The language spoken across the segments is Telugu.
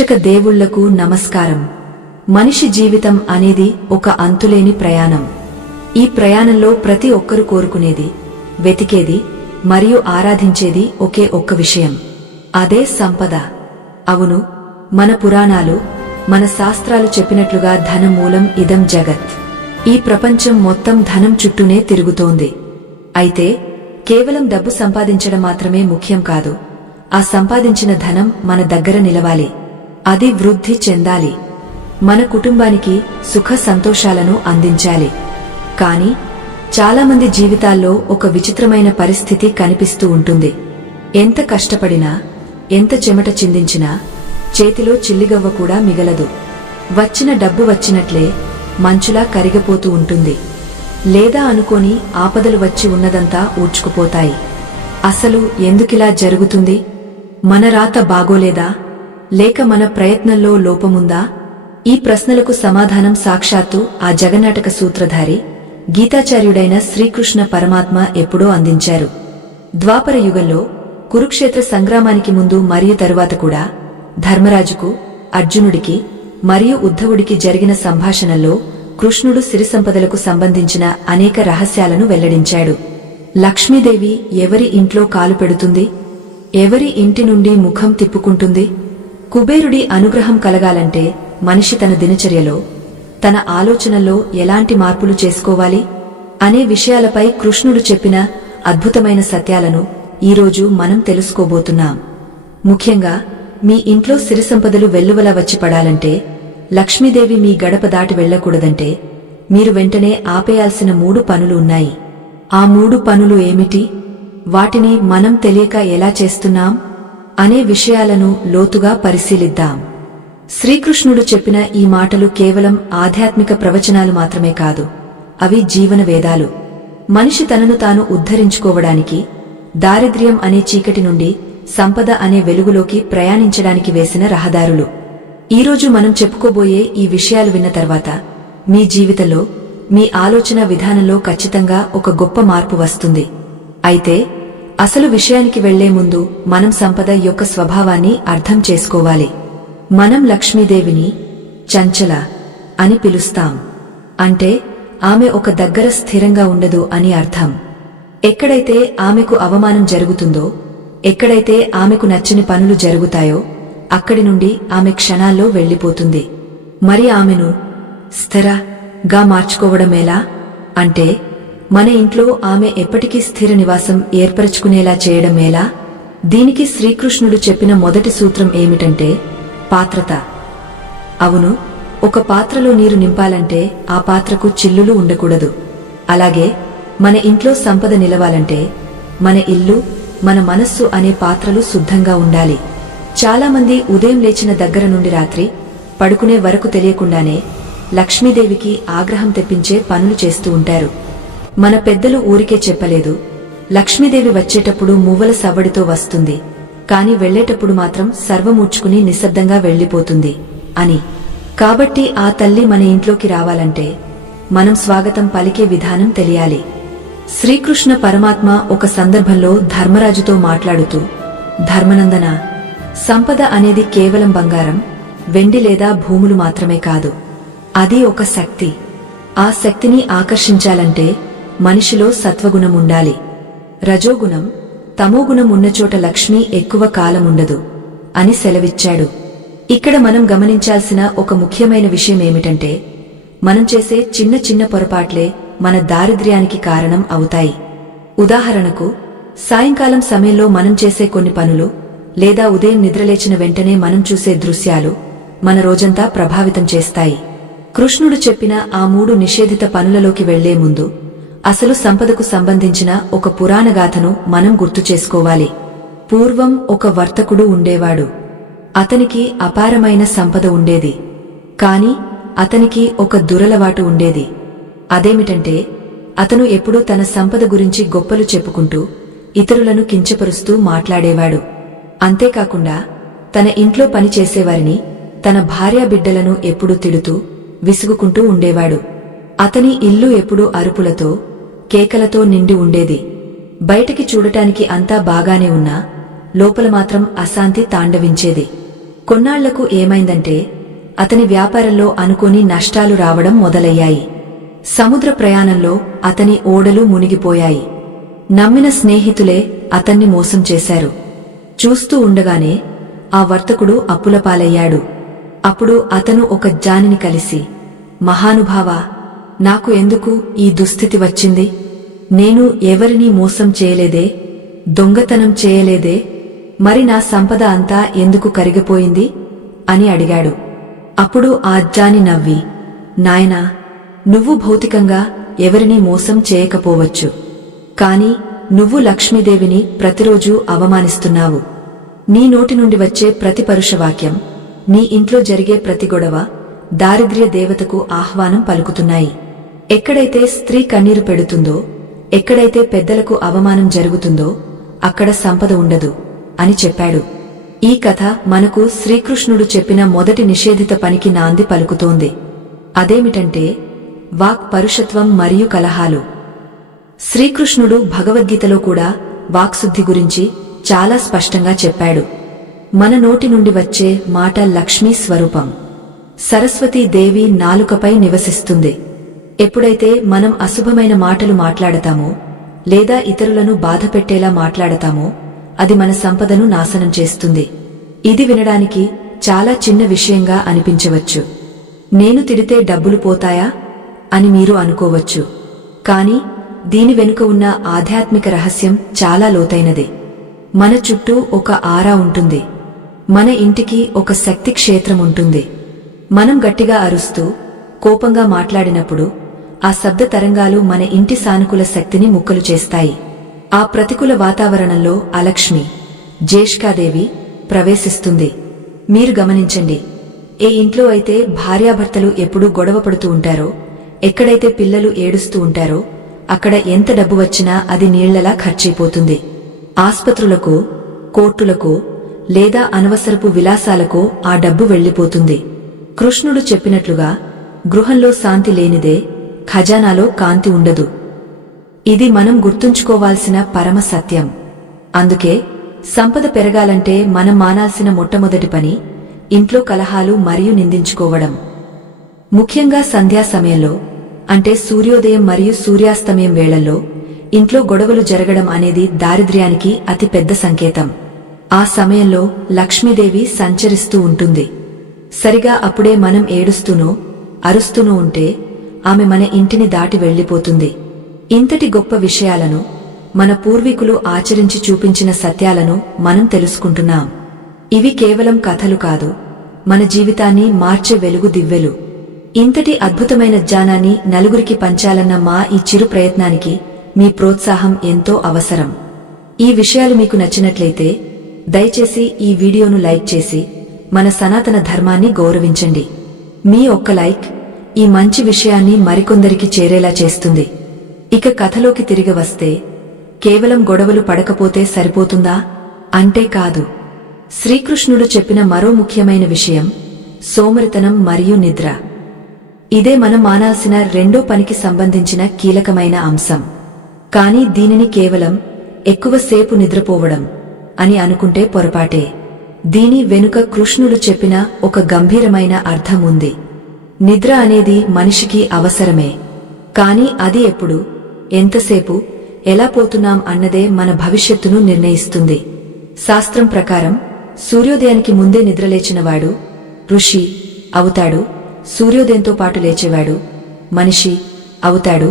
ప్రేక్షక దేవుళ్లకు నమస్కారం. మనిషి జీవితం అనేది ఒక అంతులేని ప్రయాణం. ఈ ప్రయాణంలో ప్రతి ఒక్కరూ కోరుకునేది, వెతికేది మరియు ఆరాధించేది ఒకే ఒక్క విషయం, అదే సంపద. అవును, మన పురాణాలు, మన శాస్త్రాలు చెప్పినట్లుగా ధనం మూలం ఇదం జగత్. ఈ ప్రపంచం మొత్తం ధనం చుట్టూనే తిరుగుతోంది. అయితే కేవలం డబ్బు సంపాదించడం మాత్రమే ముఖ్యం కాదు. ఆ సంపాదించిన ధనం మన దగ్గర నిలవాలి, అది వృద్ధి చెందాలి, మన కుటుంబానికి సుఖ సంతోషాలను అందించాలి. కాని చాలామంది జీవితాల్లో ఒక విచిత్రమైన పరిస్థితి కనిపిస్తూ ఉంటుంది. ఎంత కష్టపడినా, ఎంత చెమట చిందించినా చేతిలో చిల్లిగవ్వ కూడా మిగలదు. వచ్చిన డబ్బు వచ్చినట్లే మంచులా కరిగిపోతూ ఉంటుంది. లేదా అనుకోని ఆపదలు వచ్చి ఉన్నదంతా ఊడ్చుకుపోతాయి. అసలు ఎందుకిలా జరుగుతుంది? మన రాత బాగోలేదా, లేక మన ప్రయత్నంలో లోపముందా? ఈ ప్రశ్నలకు సమాధానం సాక్షాత్తు ఆ జగన్నాటక సూత్రధారి గీతాచార్యుడైన శ్రీకృష్ణ పరమాత్మ ఎప్పుడో అందించారు. ద్వాపర యుగంలో కురుక్షేత్ర సంగ్రామానికి ముందు మరియు తరువాత కూడా ధర్మరాజుకు, అర్జునుడికి మరియు ఉద్ధవుడికి జరిగిన సంభాషణల్లో కృష్ణుడు సిరిసంపదలకు సంబంధించిన అనేక రహస్యాలను వెల్లడించాడు. లక్ష్మీదేవి ఎవరి ఇంట్లో కాలు పెడుతుంది? ఎవరి ఇంటి నుండి ముఖం తిప్పుకుంటుంది? కుబేరుడి అనుగ్రహం కలగాలంటే మనిషి తన దినచర్యలో, తన ఆలోచనల్లో ఎలాంటి మార్పులు చేసుకోవాలి అనే విషయాలపై కృష్ణుడు చెప్పిన అద్భుతమైన సత్యాలను ఈరోజు మనం తెలుసుకోబోతున్నాం. ముఖ్యంగా మీ ఇంట్లో సిరిసంపదలు వెల్లువలా వచ్చి పడాలంటే, లక్ష్మీదేవి మీ గడప దాటి వెళ్లకూడదంటే మీరు వెంటనే ఆపేయాల్సిన 3 పనులు ఉన్నాయి. ఆ 3 పనులు ఏమిటి? వాటిని మనం తెలియక ఎలా చేస్తున్నాం అనే విషయాలను లోతుగా పరిశీలిద్దాం. శ్రీకృష్ణుడు చెప్పిన ఈ మాటలు కేవలం ఆధ్యాత్మిక ప్రవచనాలు మాత్రమే కాదు, అవి జీవన వేదాలు. మనిషి తనను తాను ఉద్ధరించుకోవడానికి, దారిద్ర్యం అనే చీకటి నుండి సంపద అనే వెలుగులోకి ప్రయాణించడానికి వేసిన రహదారులు. ఈరోజు మనం చెప్పుకోబోయే ఈ విషయాలు విన్న తర్వాత మీ జీవితంలో, మీ ఆలోచన విధానంలో ఖచ్చితంగా ఒక గొప్ప మార్పు వస్తుంది. అయితే అసలు విషయానికి వెళ్లే ముందు మనం సంపద యొక్క స్వభావాన్ని అర్థం చేసుకోవాలి. మనం లక్ష్మీదేవిని చంచల అని పిలుస్తాం. అంటే ఆమె ఒక దగ్గర స్థిరంగా ఉండదు అని అర్థం. ఎక్కడైతే ఆమెకు అవమానం జరుగుతుందో, ఎక్కడైతే ఆమెకు నచ్చని పనులు జరుగుతాయో అక్కడి నుండి ఆమె క్షణాల్లో వెళ్లిపోతుంది. మరి ఆమెను స్థిరగా మార్చుకోవడమేలా? అంటే మన ఇంట్లో ఆమె ఎప్పటికీ స్థిర నివాసం ఏర్పరచుకునేలా చేయడమేలా? దీనికి శ్రీకృష్ణుడు చెప్పిన మొదటి సూత్రం ఏమిటంటే పాత్రత. అవును, ఒక పాత్రలో నీరు నింపాలంటే ఆ పాత్రకు చిల్లులు ఉండకూడదు. అలాగే మన ఇంట్లో సంపద నిలవాలంటే మన ఇల్లు, మన మనస్సు అనే పాత్రలు శుద్ధంగా ఉండాలి. చాలామంది ఉదయం లేచిన దగ్గర నుండి రాత్రి పడుకునే వరకు తెలియకుండానే లక్ష్మీదేవికి ఆగ్రహం తెప్పించే పనులు చేస్తూ ఉంటారు. మన పెద్దలు ఊరికే చెప్పలేదు, లక్ష్మీదేవి వచ్చేటప్పుడు మువ్వల సవ్వడితో వస్తుంది, కాని వెళ్లేటప్పుడు మాత్రం సర్వమూర్చుకుని నిశ్శబ్దంగా వెళ్లిపోతుంది అని. కాబట్టి ఆ తల్లి మన ఇంట్లోకి రావాలంటే మనం స్వాగతం పలికే విధానం తెలియాలి. శ్రీకృష్ణ పరమాత్మ ఒక సందర్భంలో ధర్మరాజుతో మాట్లాడుతూ, ధర్మనందన, సంపద అనేది కేవలం బంగారం, వెండి లేదా భూములు మాత్రమే కాదు. అది ఒక శక్తి. ఆ శక్తిని ఆకర్షించాలంటే మనిషిలో సత్వగుణం ఉండాలి. రజోగుణం, తమోగుణం ఉన్నచోట లక్ష్మి ఎక్కువ కాలముండదు అని సెలవిచ్చాడు. ఇక్కడ మనం గమనించాల్సిన ఒక ముఖ్యమైన విషయం ఏమిటంటే, మనం చేసే చిన్న చిన్న పొరపాట్లే మన దారిద్ర్యానికి కారణం అవుతాయి. ఉదాహరణకు, సాయంకాలం సమయంలో మనం చేసే కొన్ని పనులు, లేదా ఉదయం నిద్రలేచిన వెంటనే మనం చూసే దృశ్యాలు మన రోజంతా ప్రభావితం చేస్తాయి. కృష్ణుడు చెప్పిన ఆ 3 నిషేధిత పనులలోకి వెళ్లే ముందు అసలు సంపదకు సంబంధించిన ఒక పురాణగాథను మనం గుర్తు చేసుకోవాలి. పూర్వం ఒక వర్తకుడు ఉండేవాడు. అతనికి అపారమైన సంపద ఉండేది. కాని అతనికి ఒక దురలవాటు ఉండేది. అదేమిటంటే, అతను ఎప్పుడూ తన సంపద గురించి గొప్పలు చెప్పుకుంటూ ఇతరులను కించపరుస్తూ మాట్లాడేవాడు. అంతేకాకుండా తన ఇంట్లో పనిచేసేవారిని, తన భార్యాబిడ్డలను ఎప్పుడూ తిడుతూ విసుగుకుంటూ ఉండేవాడు. అతని ఇల్లు ఎప్పుడూ అరుపులతో, కేకలతో నిండి ఉండేది. బయటికి చూడటానికి అంతా బాగానే ఉన్నా లోపల మాత్రం అశాంతి తాండవించేది. కొన్నాళ్లకు ఏమైందంటే అతని వ్యాపారంలో అనుకోని నష్టాలు రావడం మొదలయ్యాయి. సముద్ర ప్రయాణంలో అతని ఓడలు మునిగిపోయాయి. నమ్మిన స్నేహితులే అతన్ని మోసం చేశారు. చూస్తూ ఉండగానే ఆ వర్తకుడు అప్పులపాలయ్యాడు. అప్పుడు అతను ఒక జానిని కలిసి, మహానుభావా, నాకు ఎందుకు ఈ దుస్థితి వచ్చింది? నేను ఎవరినీ మోసం చేయలేదే, దొంగతనం చేయలేదే, మరి నా సంపద అంతా ఎందుకు కరిగిపోయింది అని అడిగాడు. అప్పుడు ఆ జాని నవ్వి, నాయనా, నువ్వు భౌతికంగా ఎవరినీ మోసం చేయకపోవచ్చు, కాని నువ్వు లక్ష్మీదేవిని ప్రతిరోజూ అవమానిస్తున్నావు. నీ నోటి నుండి వచ్చే ప్రతి పరుషవాక్యం, నీ ఇంట్లో జరిగే ప్రతి గొడవ దారిద్ర్య దేవతకు ఆహ్వానం పలుకుతున్నాయి. ఎక్కడైతే స్త్రీ కన్నీరు పెడుతుందో, ఎక్కడైతే పెద్దలకు అవమానం జరుగుతుందో అక్కడ సంపద ఉండదు అని చెప్పాడు. ఈ కథ మనకు శ్రీకృష్ణుడు చెప్పిన మొదటి నిషేధిత పనికి నాంది పలుకుతోంది. అదేమిటంటే వాక్ పరుషత్వం మరియు కలహాలు. శ్రీకృష్ణుడు భగవద్గీతలో కూడా వాక్శుద్ధి గురించి చాలా స్పష్టంగా చెప్పాడు. మన నోటి నుండి వచ్చే మాట లక్ష్మీ స్వరూపం. సరస్వతీదేవి నాలుకపై నివసిస్తుంది. ఎప్పుడైతే మనం అశుభమైన మాటలు మాట్లాడతామో లేదా ఇతరులను బాధపెట్టేలా మాట్లాడతామో అది మన సంపదను నాశనం చేస్తుంది. ఇది వినడానికి చాలా చిన్న విషయంగా అనిపించవచ్చు. నేను తిడితే డబ్బులు పోతాయా అని మీరు అనుకోవచ్చు. కాని దీని వెనుక ఉన్న ఆధ్యాత్మిక రహస్యం చాలా లోతైనది. మన చుట్టూ ఒక ఆరా ఉంటుంది. మన ఇంటికి ఒక శక్తి క్షేత్రం ఉంటుంది. మనం గట్టిగా అరుస్తూ కోపంగా మాట్లాడినప్పుడు ఆ శబ్ద తరంగాలు మన ఇంటి సానుకూల శక్తిని ముక్కలు చేస్తాయి. ఆ ప్రతికూల వాతావరణంలో అలక్ష్మి, జ్యేష్ఠాదేవి ప్రవేశిస్తుంది. మీరు గమనించండి, ఏ ఇంట్లో అయితే భార్యాభర్తలు ఎప్పుడూ గొడవపడుతూ ఉంటారో, ఎక్కడైతే పిల్లలు ఏడుస్తూ ఉంటారో అక్కడ ఎంత డబ్బు వచ్చినా అది నీళ్లలా ఖర్చయిపోతుంది. ఆస్పత్రులకు, కోర్టులకు లేదా అనవసరపు విలాసాలకు ఆ డబ్బు వెళ్లిపోతుంది. కృష్ణుడు చెప్పినట్లుగా గృహంలో శాంతి లేనిదే ఖజానాలో కాంతి ఉండదు. ఇది మనం గుర్తుంచుకోవాల్సిన పరమ సత్యం. అందుకే సంపద పెరగాలంటే మనం మానాల్సిన మొట్టమొదటి పని ఇంట్లో కలహాలు మరియు నిందించుకోవడం. ముఖ్యంగా సంధ్యా సమయంలో, అంటే సూర్యోదయం మరియు సూర్యాస్తమయం వేళల్లో ఇంట్లో గొడవలు జరగడం అనేది దారిద్ర్యానికి అతి పెద్ద సంకేతం. ఆ సమయంలో లక్ష్మీదేవి సంచరిస్తూ ఉంటుంది. సరిగా అప్పుడే మనం ఏడుస్తూనో అరుస్తూనూ ఉంటే ఆమె మన ఇంటిని దాటి వెళ్లిపోతుంది. ఇంతటి గొప్ప విషయాలను, మన పూర్వీకులు ఆచరించి చూపించిన సత్యాలను మనం తెలుసుకుంటున్నాం. ఇవి కేవలం కథలు కాదు, మన జీవితాన్ని మార్చే వెలుగు దివ్వెలు. ఇంతటి అద్భుతమైన జ్ఞానాన్ని నలుగురికి పంచాలన్న మా ఈ చిరు ప్రయత్నానికి మీ ప్రోత్సాహం ఎంతో అవసరం. ఈ విషయాలు మీకు నచ్చినట్లయితే దయచేసి ఈ వీడియోను లైక్ చేసి మన సనాతన ధర్మాన్ని గౌరవించండి. మీ ఒక్క లైక్ ఈ మంచి విషయాన్ని మరికొందరికి చేరేలా చేస్తుంది. ఇక కథలోకి తిరిగి వస్తే, కేవలం గొడవలు పడకపోతే సరిపోతుందా అంటే కాదు. శ్రీకృష్ణుడు చెప్పిన మరో ముఖ్యమైన విషయం సోమరితనం మరియు నిద్ర. ఇదే మనం మానాల్సిన రెండో పనికి సంబంధించిన కీలకమైన అంశం. కాని దీనిని కేవలం ఎక్కువసేపు నిద్రపోవడం అని అనుకుంటే పొరపాటే. దీని వెనుక కృష్ణుడు చెప్పిన ఒక గంభీరమైన అర్థం ఉంది. నిద్ర అనేది మనిషికి అవసరమే, కాని అది ఎప్పుడు, ఎంతసేపు, ఎలా పోతున్నాం అన్నదే మన భవిష్యత్తును నిర్ణయిస్తుంది. శాస్త్రం ప్రకారం సూర్యోదయానికి ముందే నిద్రలేచినవాడు ఋషి అవుతాడు, సూర్యోదయంతో పాటు లేచేవాడు మనిషి అవుతాడు,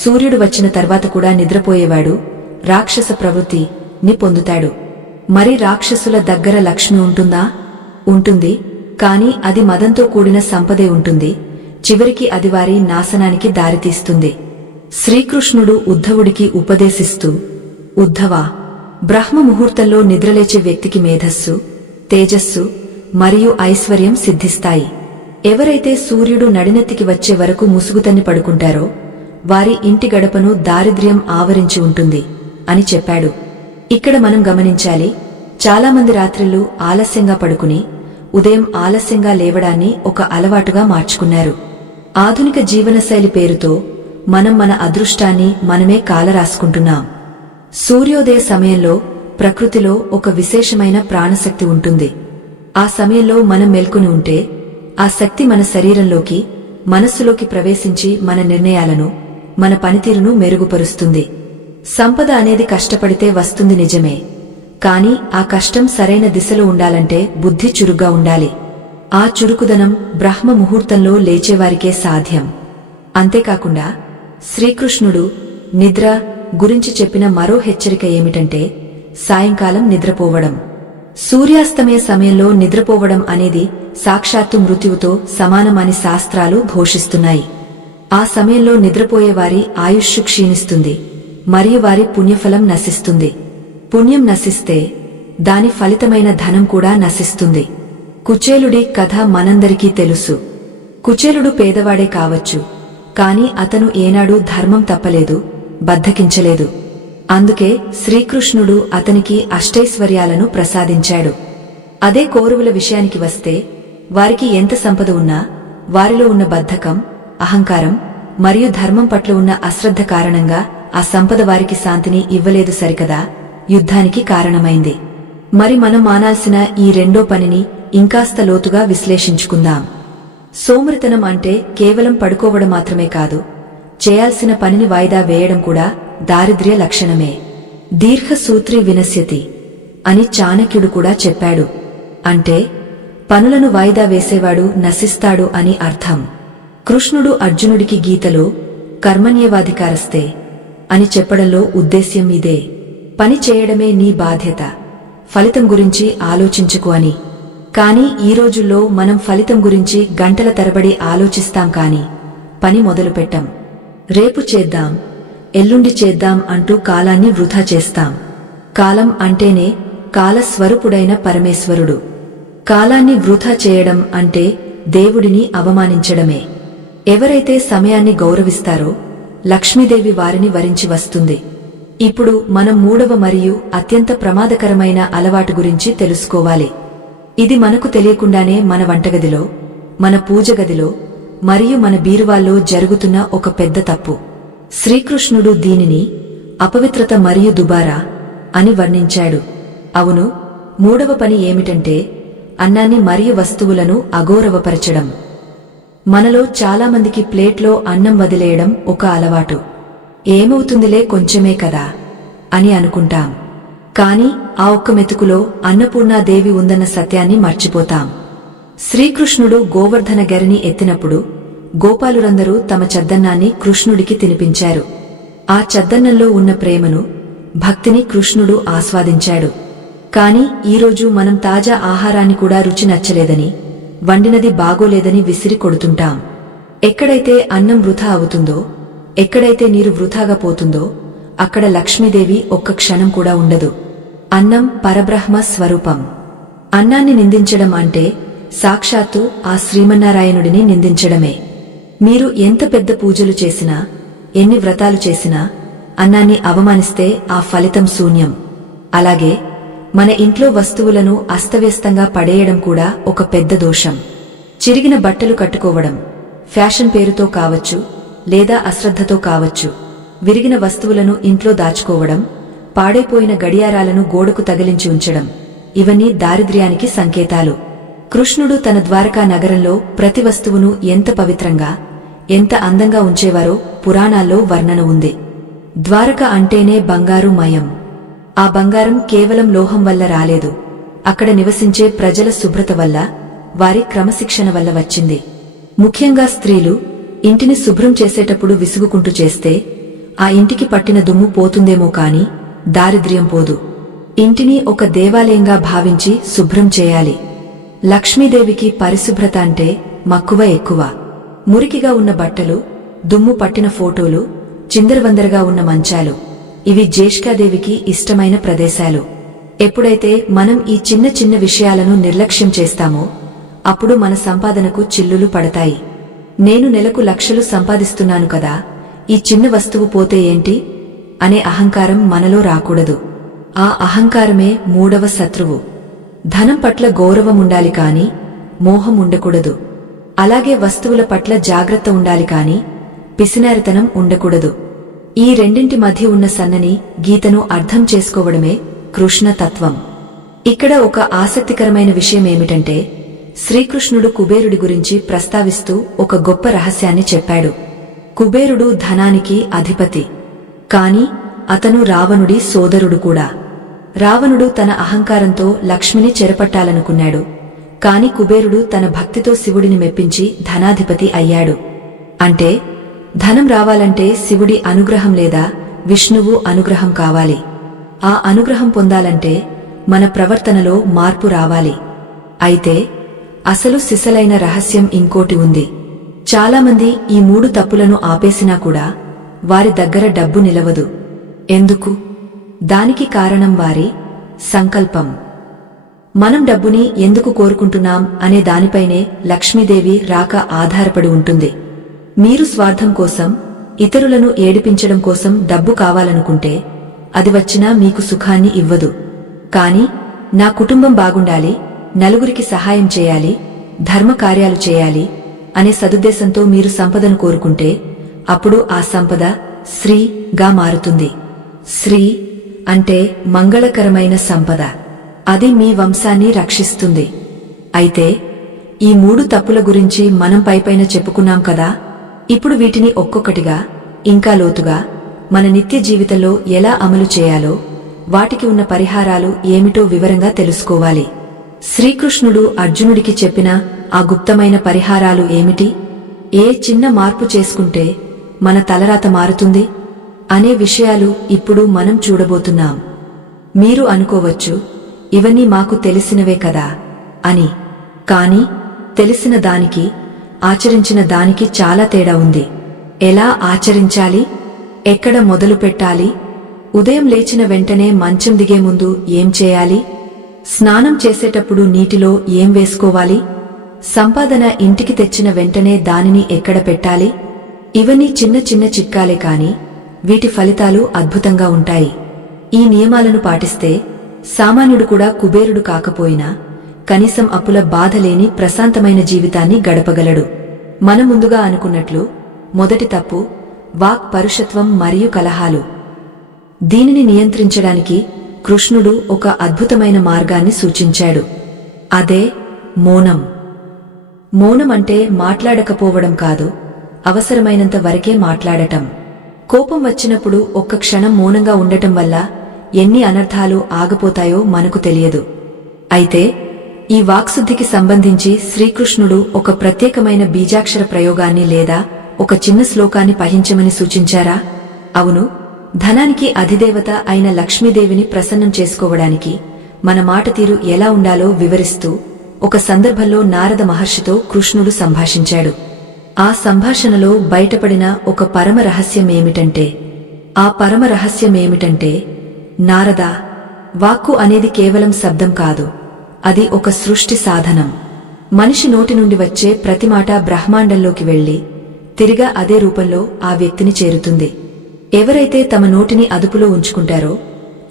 సూర్యుడు వచ్చిన తర్వాత కూడా నిద్రపోయేవాడు రాక్షస ప్రవృత్తిని పొందుతాడు. మరి రాక్షసుల దగ్గర లక్ష్మి ఉంటుందా? ఉంటుంది, కాని అది మదంతో కూడిన సంపదే ఉంటుంది. చివరికి అది వారి నాశనానికి దారితీస్తుంది. శ్రీకృష్ణుడు ఉద్ధవుడికి ఉపదేశిస్తూ, ఉద్ధవా, బ్రహ్మ ముహూర్తంలో నిద్రలేచే వ్యక్తికి మేధస్సు, తేజస్సు మరియు ఐశ్వర్యం సిద్ధిస్తాయి. ఎవరైతే సూర్యుడు నడినెత్తికి వచ్చే వరకు ముసుగుతన్ని పడుకుంటారో వారి ఇంటి గడపను దారిద్ర్యం ఆవరించి ఉంటుంది అని చెప్పాడు. ఇక్కడ మనం గమనించాలి, చాలామంది రాత్రిళ్ళు ఆలస్యంగా పడుకుని ఉదయం ఆలస్యంగా లేవడాన్ని ఒక అలవాటుగా మార్చుకున్నారు. ఆధునిక జీవనశైలి పేరుతో మనం మన అదృష్టాన్ని మనమే కాలరాసుకుంటున్నాం. సూర్యోదయ సమయంలో ప్రకృతిలో ఒక విశేషమైన ప్రాణశక్తి ఉంటుంది. ఆ సమయంలో మనం మేల్కొని ఉంటే ఆ శక్తి మన శరీరంలోకి, మనస్సులోకి ప్రవేశించి మన నిర్ణయాలను, మన పనితీరును మెరుగుపరుస్తుంది. సంపద అనేది కష్టపడితే వస్తుంది నిజమే, కాని ఆ కష్టం సరైన దిశలో ఉండాలంటే బుద్ధి చురుగ్గా ఉండాలి. ఆ చురుకుదనం బ్రహ్మ ముహూర్తంలో లేచేవారికే సాధ్యం. అంతేకాకుండా శ్రీకృష్ణుడు నిద్ర గురించి చెప్పిన మరో హెచ్చరిక ఏమిటంటే సాయంకాలం నిద్రపోవడం. సూర్యాస్తమయ సమయంలో నిద్రపోవడం అనేది సాక్షాత్తు మృత్యువుతో సమానమని శాస్త్రాలు ఘోషిస్తున్నాయి. ఆ సమయంలో నిద్రపోయేవారి ఆయుష్షు క్షీణిస్తుంది మరియు వారి పుణ్యఫలం నశిస్తుంది. పుణ్యం నశిస్తే దాని ఫలితమైన ధనం కూడా నశిస్తుంది. కుచేలుడి కథ మనందరికీ తెలుసు. కుచేలుడు పేదవాడే కావచ్చు, కాని అతను ఏనాడూ ధర్మం తప్పలేదు, బద్ధకించలేదు. అందుకే శ్రీకృష్ణుడు అతనికి అష్టైశ్వర్యాలను ప్రసాదించాడు. అదే కౌరవుల విషయానికి వస్తే వారికి ఎంత సంపద ఉన్నా వారిలో ఉన్న బద్ధకం, అహంకారం మరియు ధర్మం పట్ల ఉన్న అశ్రద్ధ కారణంగా ఆ సంపద వారికి శాంతిని ఇవ్వలేదు సరికదా, యుద్ధానికి కారణమైంది. మరి మనం మానాల్సిన ఈ రెండో పనిని ఇంకాస్త లోతుగా విశ్లేషించుకుందాం. సోమరితనం అంటే కేవలం పడుకోవడం మాత్రమే కాదు, చేయాల్సిన పనిని వాయిదా వేయడం కూడా దారిద్ర్య లక్షణమే. దీర్ఘసూత్రి వినశ్యతి అని చాణక్యుడు కూడా చెప్పాడు. అంటే పనులను వాయిదా వేసేవాడు నశిస్తాడు అని అర్థం. కృష్ణుడు అర్జునుడికి గీతలో కర్మణ్యేవాధికారస్తే అని చెప్పడంలో ఉద్దేశ్యం ఇదే. పని చేయడమే నీ బాధ్యత, ఫలితం గురించి ఆలోచించుకు అని. కాని ఈ రోజుల్లో మనం ఫలితం గురించి గంటల తరబడి ఆలోచిస్తాం కాని పని మొదలుపెట్టాం. రేపు చేద్దాం, ఎల్లుండి చేద్దాం అంటూ కాలాన్ని వృధా చేస్తాం. కాలం అంటేనే కాలస్వరూపుడైన పరమేశ్వరుడు. కాలాన్ని వృధా చేయడం అంటే దేవుడిని అవమానించడమే. ఎవరైతే సమయాన్ని గౌరవిస్తారో లక్ష్మీదేవి వారిని వరించి వస్తుంది. ఇప్పుడు మనం మూడవ మరియు అత్యంత ప్రమాదకరమైన అలవాటు గురించి తెలుసుకోవాలి. ఇది మనకు తెలియకుండానే మన వంటగదిలో, మన పూజగదిలో మరియు మన బీరువాల్లో జరుగుతున్న ఒక పెద్ద తప్పు. శ్రీకృష్ణుడు దీనిని అపవిత్రత మరియు దుబారా అని వర్ణించాడు. అవును, మూడవ పని ఏమిటంటే అన్నాన్ని మరియు వస్తువులను అగౌరవపరచడం. మనలో చాలామందికి ప్లేట్లో అన్నం వదిలేయడం ఒక అలవాటు. ఏమవుతుందిలే, కొంచెమే కదా అని అనుకుంటాం. కాని ఆ ఒక్క మెతుకులో అన్నపూర్ణాదేవి ఉందన్న సత్యాన్ని మర్చిపోతాం. శ్రీకృష్ణుడు గోవర్ధన గరిని ఎత్తినప్పుడు గోపాలురందరూ తమ చద్దన్నాన్ని కృష్ణుడికి తినిపించారు. ఆ చద్దన్నంలో ఉన్న ప్రేమను, భక్తిని కృష్ణుడు ఆస్వాదించాడు. కాని ఈరోజు మనం తాజా ఆహారాన్ని కూడా రుచి నచ్చలేదని, వండినది బాగోలేదని విసిరి కొడుతుంటాం. ఎక్కడైతే అన్నం వృథా అవుతుందో, ఎక్కడైతే నీరు వృథాగా పోతుందో అక్కడ లక్ష్మీదేవి ఒక్క క్షణం కూడా ఉండదు. అన్నం పరబ్రహ్మ స్వరూపం. అన్నాన్ని నిందించడం అంటే సాక్షాత్తు ఆ శ్రీమన్నారాయణుడిని నిందించడమే. మీరు ఎంత పెద్ద పూజలు చేసినా, ఎన్ని వ్రతాలు చేసినా అన్నాన్ని అవమానిస్తే ఆ ఫలితం శూన్యం. అలాగే మన ఇంట్లో వస్తువులను అస్తవ్యస్తంగా పడేయడం కూడా ఒక పెద్ద దోషం. చిరిగిన బట్టలు కట్టుకోవడం, ఫ్యాషన్ పేరుతో కావచ్చు లేదా అశ్రద్ధతో కావచ్చు, విరిగిన వస్తువులను ఇంట్లో దాచుకోవడం, పాడైపోయిన గడియారాలను గోడకు తగిలించి ఉంచడం, ఇవన్నీ దారిద్ర్యానికి సంకేతాలు. కృష్ణుడు తన ద్వారకా నగరంలో ప్రతి వస్తువును ఎంత పవిత్రంగా, ఎంత అందంగా ఉంచేవారో పురాణాల్లో వర్ణన ఉంది. ద్వారక అంటేనే బంగారు మయం. ఆ బంగారం కేవలం లోహం వల్ల రాలేదు, అక్కడ నివసించే ప్రజల శుభ్రత వల్ల, వారి క్రమశిక్షణ వల్ల వచ్చింది. ముఖ్యంగా స్త్రీలు ఇంటిని శుభ్రం చేసేటప్పుడు విసుగుకుంటూ చేస్తే ఆ ఇంటికి పట్టిన దుమ్ము పోతుందేమో కాని దారిద్ర్యం పోదు. ఇంటిని ఒక దేవాలయంగా భావించి శుభ్రం చేయాలి. లక్ష్మీదేవికి పరిశుభ్రత అంటే మక్కువ ఎక్కువ. మురికిగా ఉన్న బట్టలు, దుమ్ము పట్టిన ఫోటోలు, చిందరవందరగా ఉన్న మంచాలు, ఇవి జ్యేష్ఠాదేవికి ఇష్టమైన ప్రదేశాలు. ఎప్పుడైతే మనం ఈ చిన్న చిన్న విషయాలను నిర్లక్ష్యం చేస్తామో అప్పుడు మన సంపాదనకు చిల్లులు పడతాయి. నేను నెలకు లక్షలు సంపాదిస్తున్నాను కదా, ఈ చిన్న వస్తువు పోతే ఏంటి అనే అహంకారం మనలో రాకూడదు. ఆ అహంకారమే మూడవ శత్రువు. ధనం పట్ల గౌరవం ఉండాలి కాని మోహం ఉండకూడదు. అలాగే వస్తువుల పట్ల జాగ్రత్త ఉండాలి కాని పిసినారితనం ఉండకూడదు. ఈ రెండింటి మధ్య ఉన్న సన్నని గీతను అర్థం చేసుకోవడమే కృష్ణ తత్వం. ఇక్కడ ఒక ఆసక్తికరమైన విషయం ఏమిటంటే శ్రీకృష్ణుడు కుబేరుడి గురించి ప్రస్తావిస్తూ ఒక గొప్ప రహస్యాన్ని చెప్పాడు. కుబేరుడు ధనానికి అధిపతి, కాని అతను రావణుడి సోదరుడు కూడా. రావణుడు తన అహంకారంతో లక్ష్మిని చెరపట్టాలనుకున్నాడు, కాని కుబేరుడు తన భక్తితో శివుడిని మెప్పించి ధనాధిపతి అయ్యాడు. అంటే ధనం రావాలంటే శివుడి అనుగ్రహం లేదా విష్ణువు అనుగ్రహం కావాలి. ఆ అనుగ్రహం పొందాలంటే మన ప్రవర్తనలో మార్పు రావాలి. అయితే అసలు సిసలైన రహస్యం ఇంకోటి ఉంది. చాలామంది ఈ 3 తప్పులను ఆపేసినా కూడా వారి దగ్గర డబ్బు నిలవదు. ఎందుకు? దానికి కారణం వారి సంకల్పం. మనం డబ్బుని ఎందుకు కోరుకుంటున్నాం అనే దానిపైనే లక్ష్మీదేవి రాక ఆధారపడి ఉంటుంది. మీరు స్వార్థం కోసం, ఇతరులను ఏడిపించడం కోసం డబ్బు కావాలనుకుంటే అది వచ్చినా మీకు సుఖాన్ని ఇవ్వదు. కాని నా కుటుంబం బాగుండాలి, నలుగురికి సహాయం చేయాలి, ధర్మ కార్యాలు చేయాలి అనే సదుద్దేశంతో మీరు సంపదను కోరుకుంటే అప్పుడు ఆ సంపద శ్రీగా మారుతుంది. శ్రీ అంటే మంగళకరమైన సంపద. అది మీ వంశాన్ని రక్షిస్తుంది. అయితే ఈ 3 తప్పుల గురించి మనం పైపైన చెప్పుకున్నాం కదా. ఇప్పుడు వీటిని ఒక్కొక్కటిగా ఇంకా లోతుగా మన నిత్య జీవితంలో ఎలా అమలు చేయాలో, వాటికి ఉన్న పరిహారాలు ఏమిటో వివరంగా తెలుసుకోవాలి. శ్రీకృష్ణుడు అర్జునుడికి చెప్పిన ఆ గుప్తమైన పరిహారాలు ఏమిటి? ఏ చిన్న మార్పు చేసుకుంటే మన తలరాత మారుతుంది అనే విషయాలు ఇప్పుడు మనం చూడబోతున్నాం. మీరు అనుకోవచ్చు, ఇవన్నీ మాకు తెలిసినవే కదా అని. కాని తెలిసిన దానికి ఆచరించిన దానికి చాలా తేడా ఉంది. ఎలా ఆచరించాలి? ఎక్కడ మొదలు పెట్టాలి? ఉదయం లేచిన వెంటనే మంచం దిగే ముందు ఏం చేయాలి? స్నానం చేసేటప్పుడు నీటిలో ఏం వేసుకోవాలి? సంపాదన ఇంటికి తెచ్చిన వెంటనే దానిని ఎక్కడ పెట్టాలి? ఇవన్నీ చిన్న చిన్న చిట్కాలే కాని వీటి ఫలితాలు అద్భుతంగా ఉంటాయి. ఈ నియమాలను పాటిస్తే సామాన్యుడు కూడా కుబేరుడు కాకపోయినా కనీసం అప్పుల బాధ లేని ప్రశాంతమైన జీవితాన్ని గడపగలడు. మనం ముందుగా అనుకున్నట్లు మొదటి తప్పు వాక్ పరుషత్వం మరియు కలహాలు. దీనిని నియంత్రించడానికి కృష్ణుడు ఒక అద్భుతమైన మార్గాన్ని సూచించాడు. అదే మౌనం. మౌనం అంటే మాట్లాడకపోవడం కాదు, అవసరమైనంత వరకే మాట్లాడటం. కోపం వచ్చినప్పుడు ఒక్క క్షణం మౌనంగా ఉండటం వల్ల ఎన్ని అనర్థాలు ఆగిపోతాయో మనకు తెలియదు. అయితే ఈ వాక్శుద్ధికి సంబంధించి శ్రీకృష్ణుడు ఒక ప్రత్యేకమైన బీజాక్షర ప్రయోగాన్ని లేదా ఒక చిన్న శ్లోకాన్ని పఠించమని సూచించారా? అవును, ధనానికి అధిదేవత అయిన లక్ష్మీదేవిని ప్రసన్నం చేసుకోవడానికి మన మాట తీరు ఎలా ఉండాలో వివరిస్తూ ఒక సందర్భంలో నారద మహర్షితో కృష్ణుడు సంభాషించాడు. ఆ సంభాషణలో బయటపడిన ఒక పరమ రహస్యమేమిటంటే నారదా, వాక్కు అనేది కేవలం శబ్దం కాదు, అది ఒక సృష్టి సాధనం. మనిషి నోటి నుండి వచ్చే ప్రతి మాట బ్రహ్మాండంలోకి వెళ్లి తిరిగా అదే రూపంలో ఆ వ్యక్తిని చేరుతుంది. ఎవరైతే తమ నోటిని అదుపులో ఉంచుకుంటారో,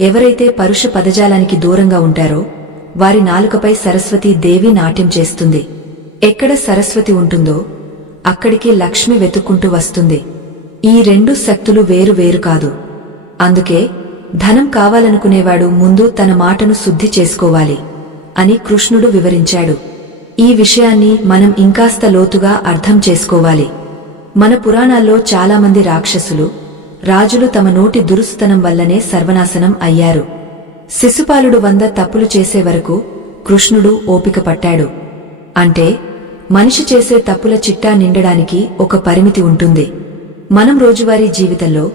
ఎవరైతే పరుష పదజాలానికి దూరంగా ఉంటారో వారి నాలుకపై సరస్వతీ దేవి నాట్యం చేస్తుంది. ఎక్కడ సరస్వతి ఉంటుందో అక్కడికి లక్ష్మి వెతుక్కుంటూ వస్తుంది. ఈ 2 శక్తులు వేరు వేరు కాదు. అందుకే ధనం కావాలనుకునేవాడు ముందు తన మాటను శుద్ధి చేసుకోవాలి అని కృష్ణుడు వివరించాడు. ఈ విషయాన్ని మనం ఇంకాస్త లోతుగా అర్థం చేసుకోవాలి. మన పురాణాల్లో చాలామంది రాక్షసులు, రాజులు తమ నోటి దురుసుతనం వల్లనే సర్వనాశనం అయ్యారు. శిశుపాలుడు 100 తప్పులు చేసే వరకు కృష్ణుడు ఓపిక పట్టాడు. అంటే మనిషి చేసే తప్పుల చిట్టా నిండడానికి ఒక పరిమితి ఉంటుంది. మనం రోజువారీ జీవితంలో,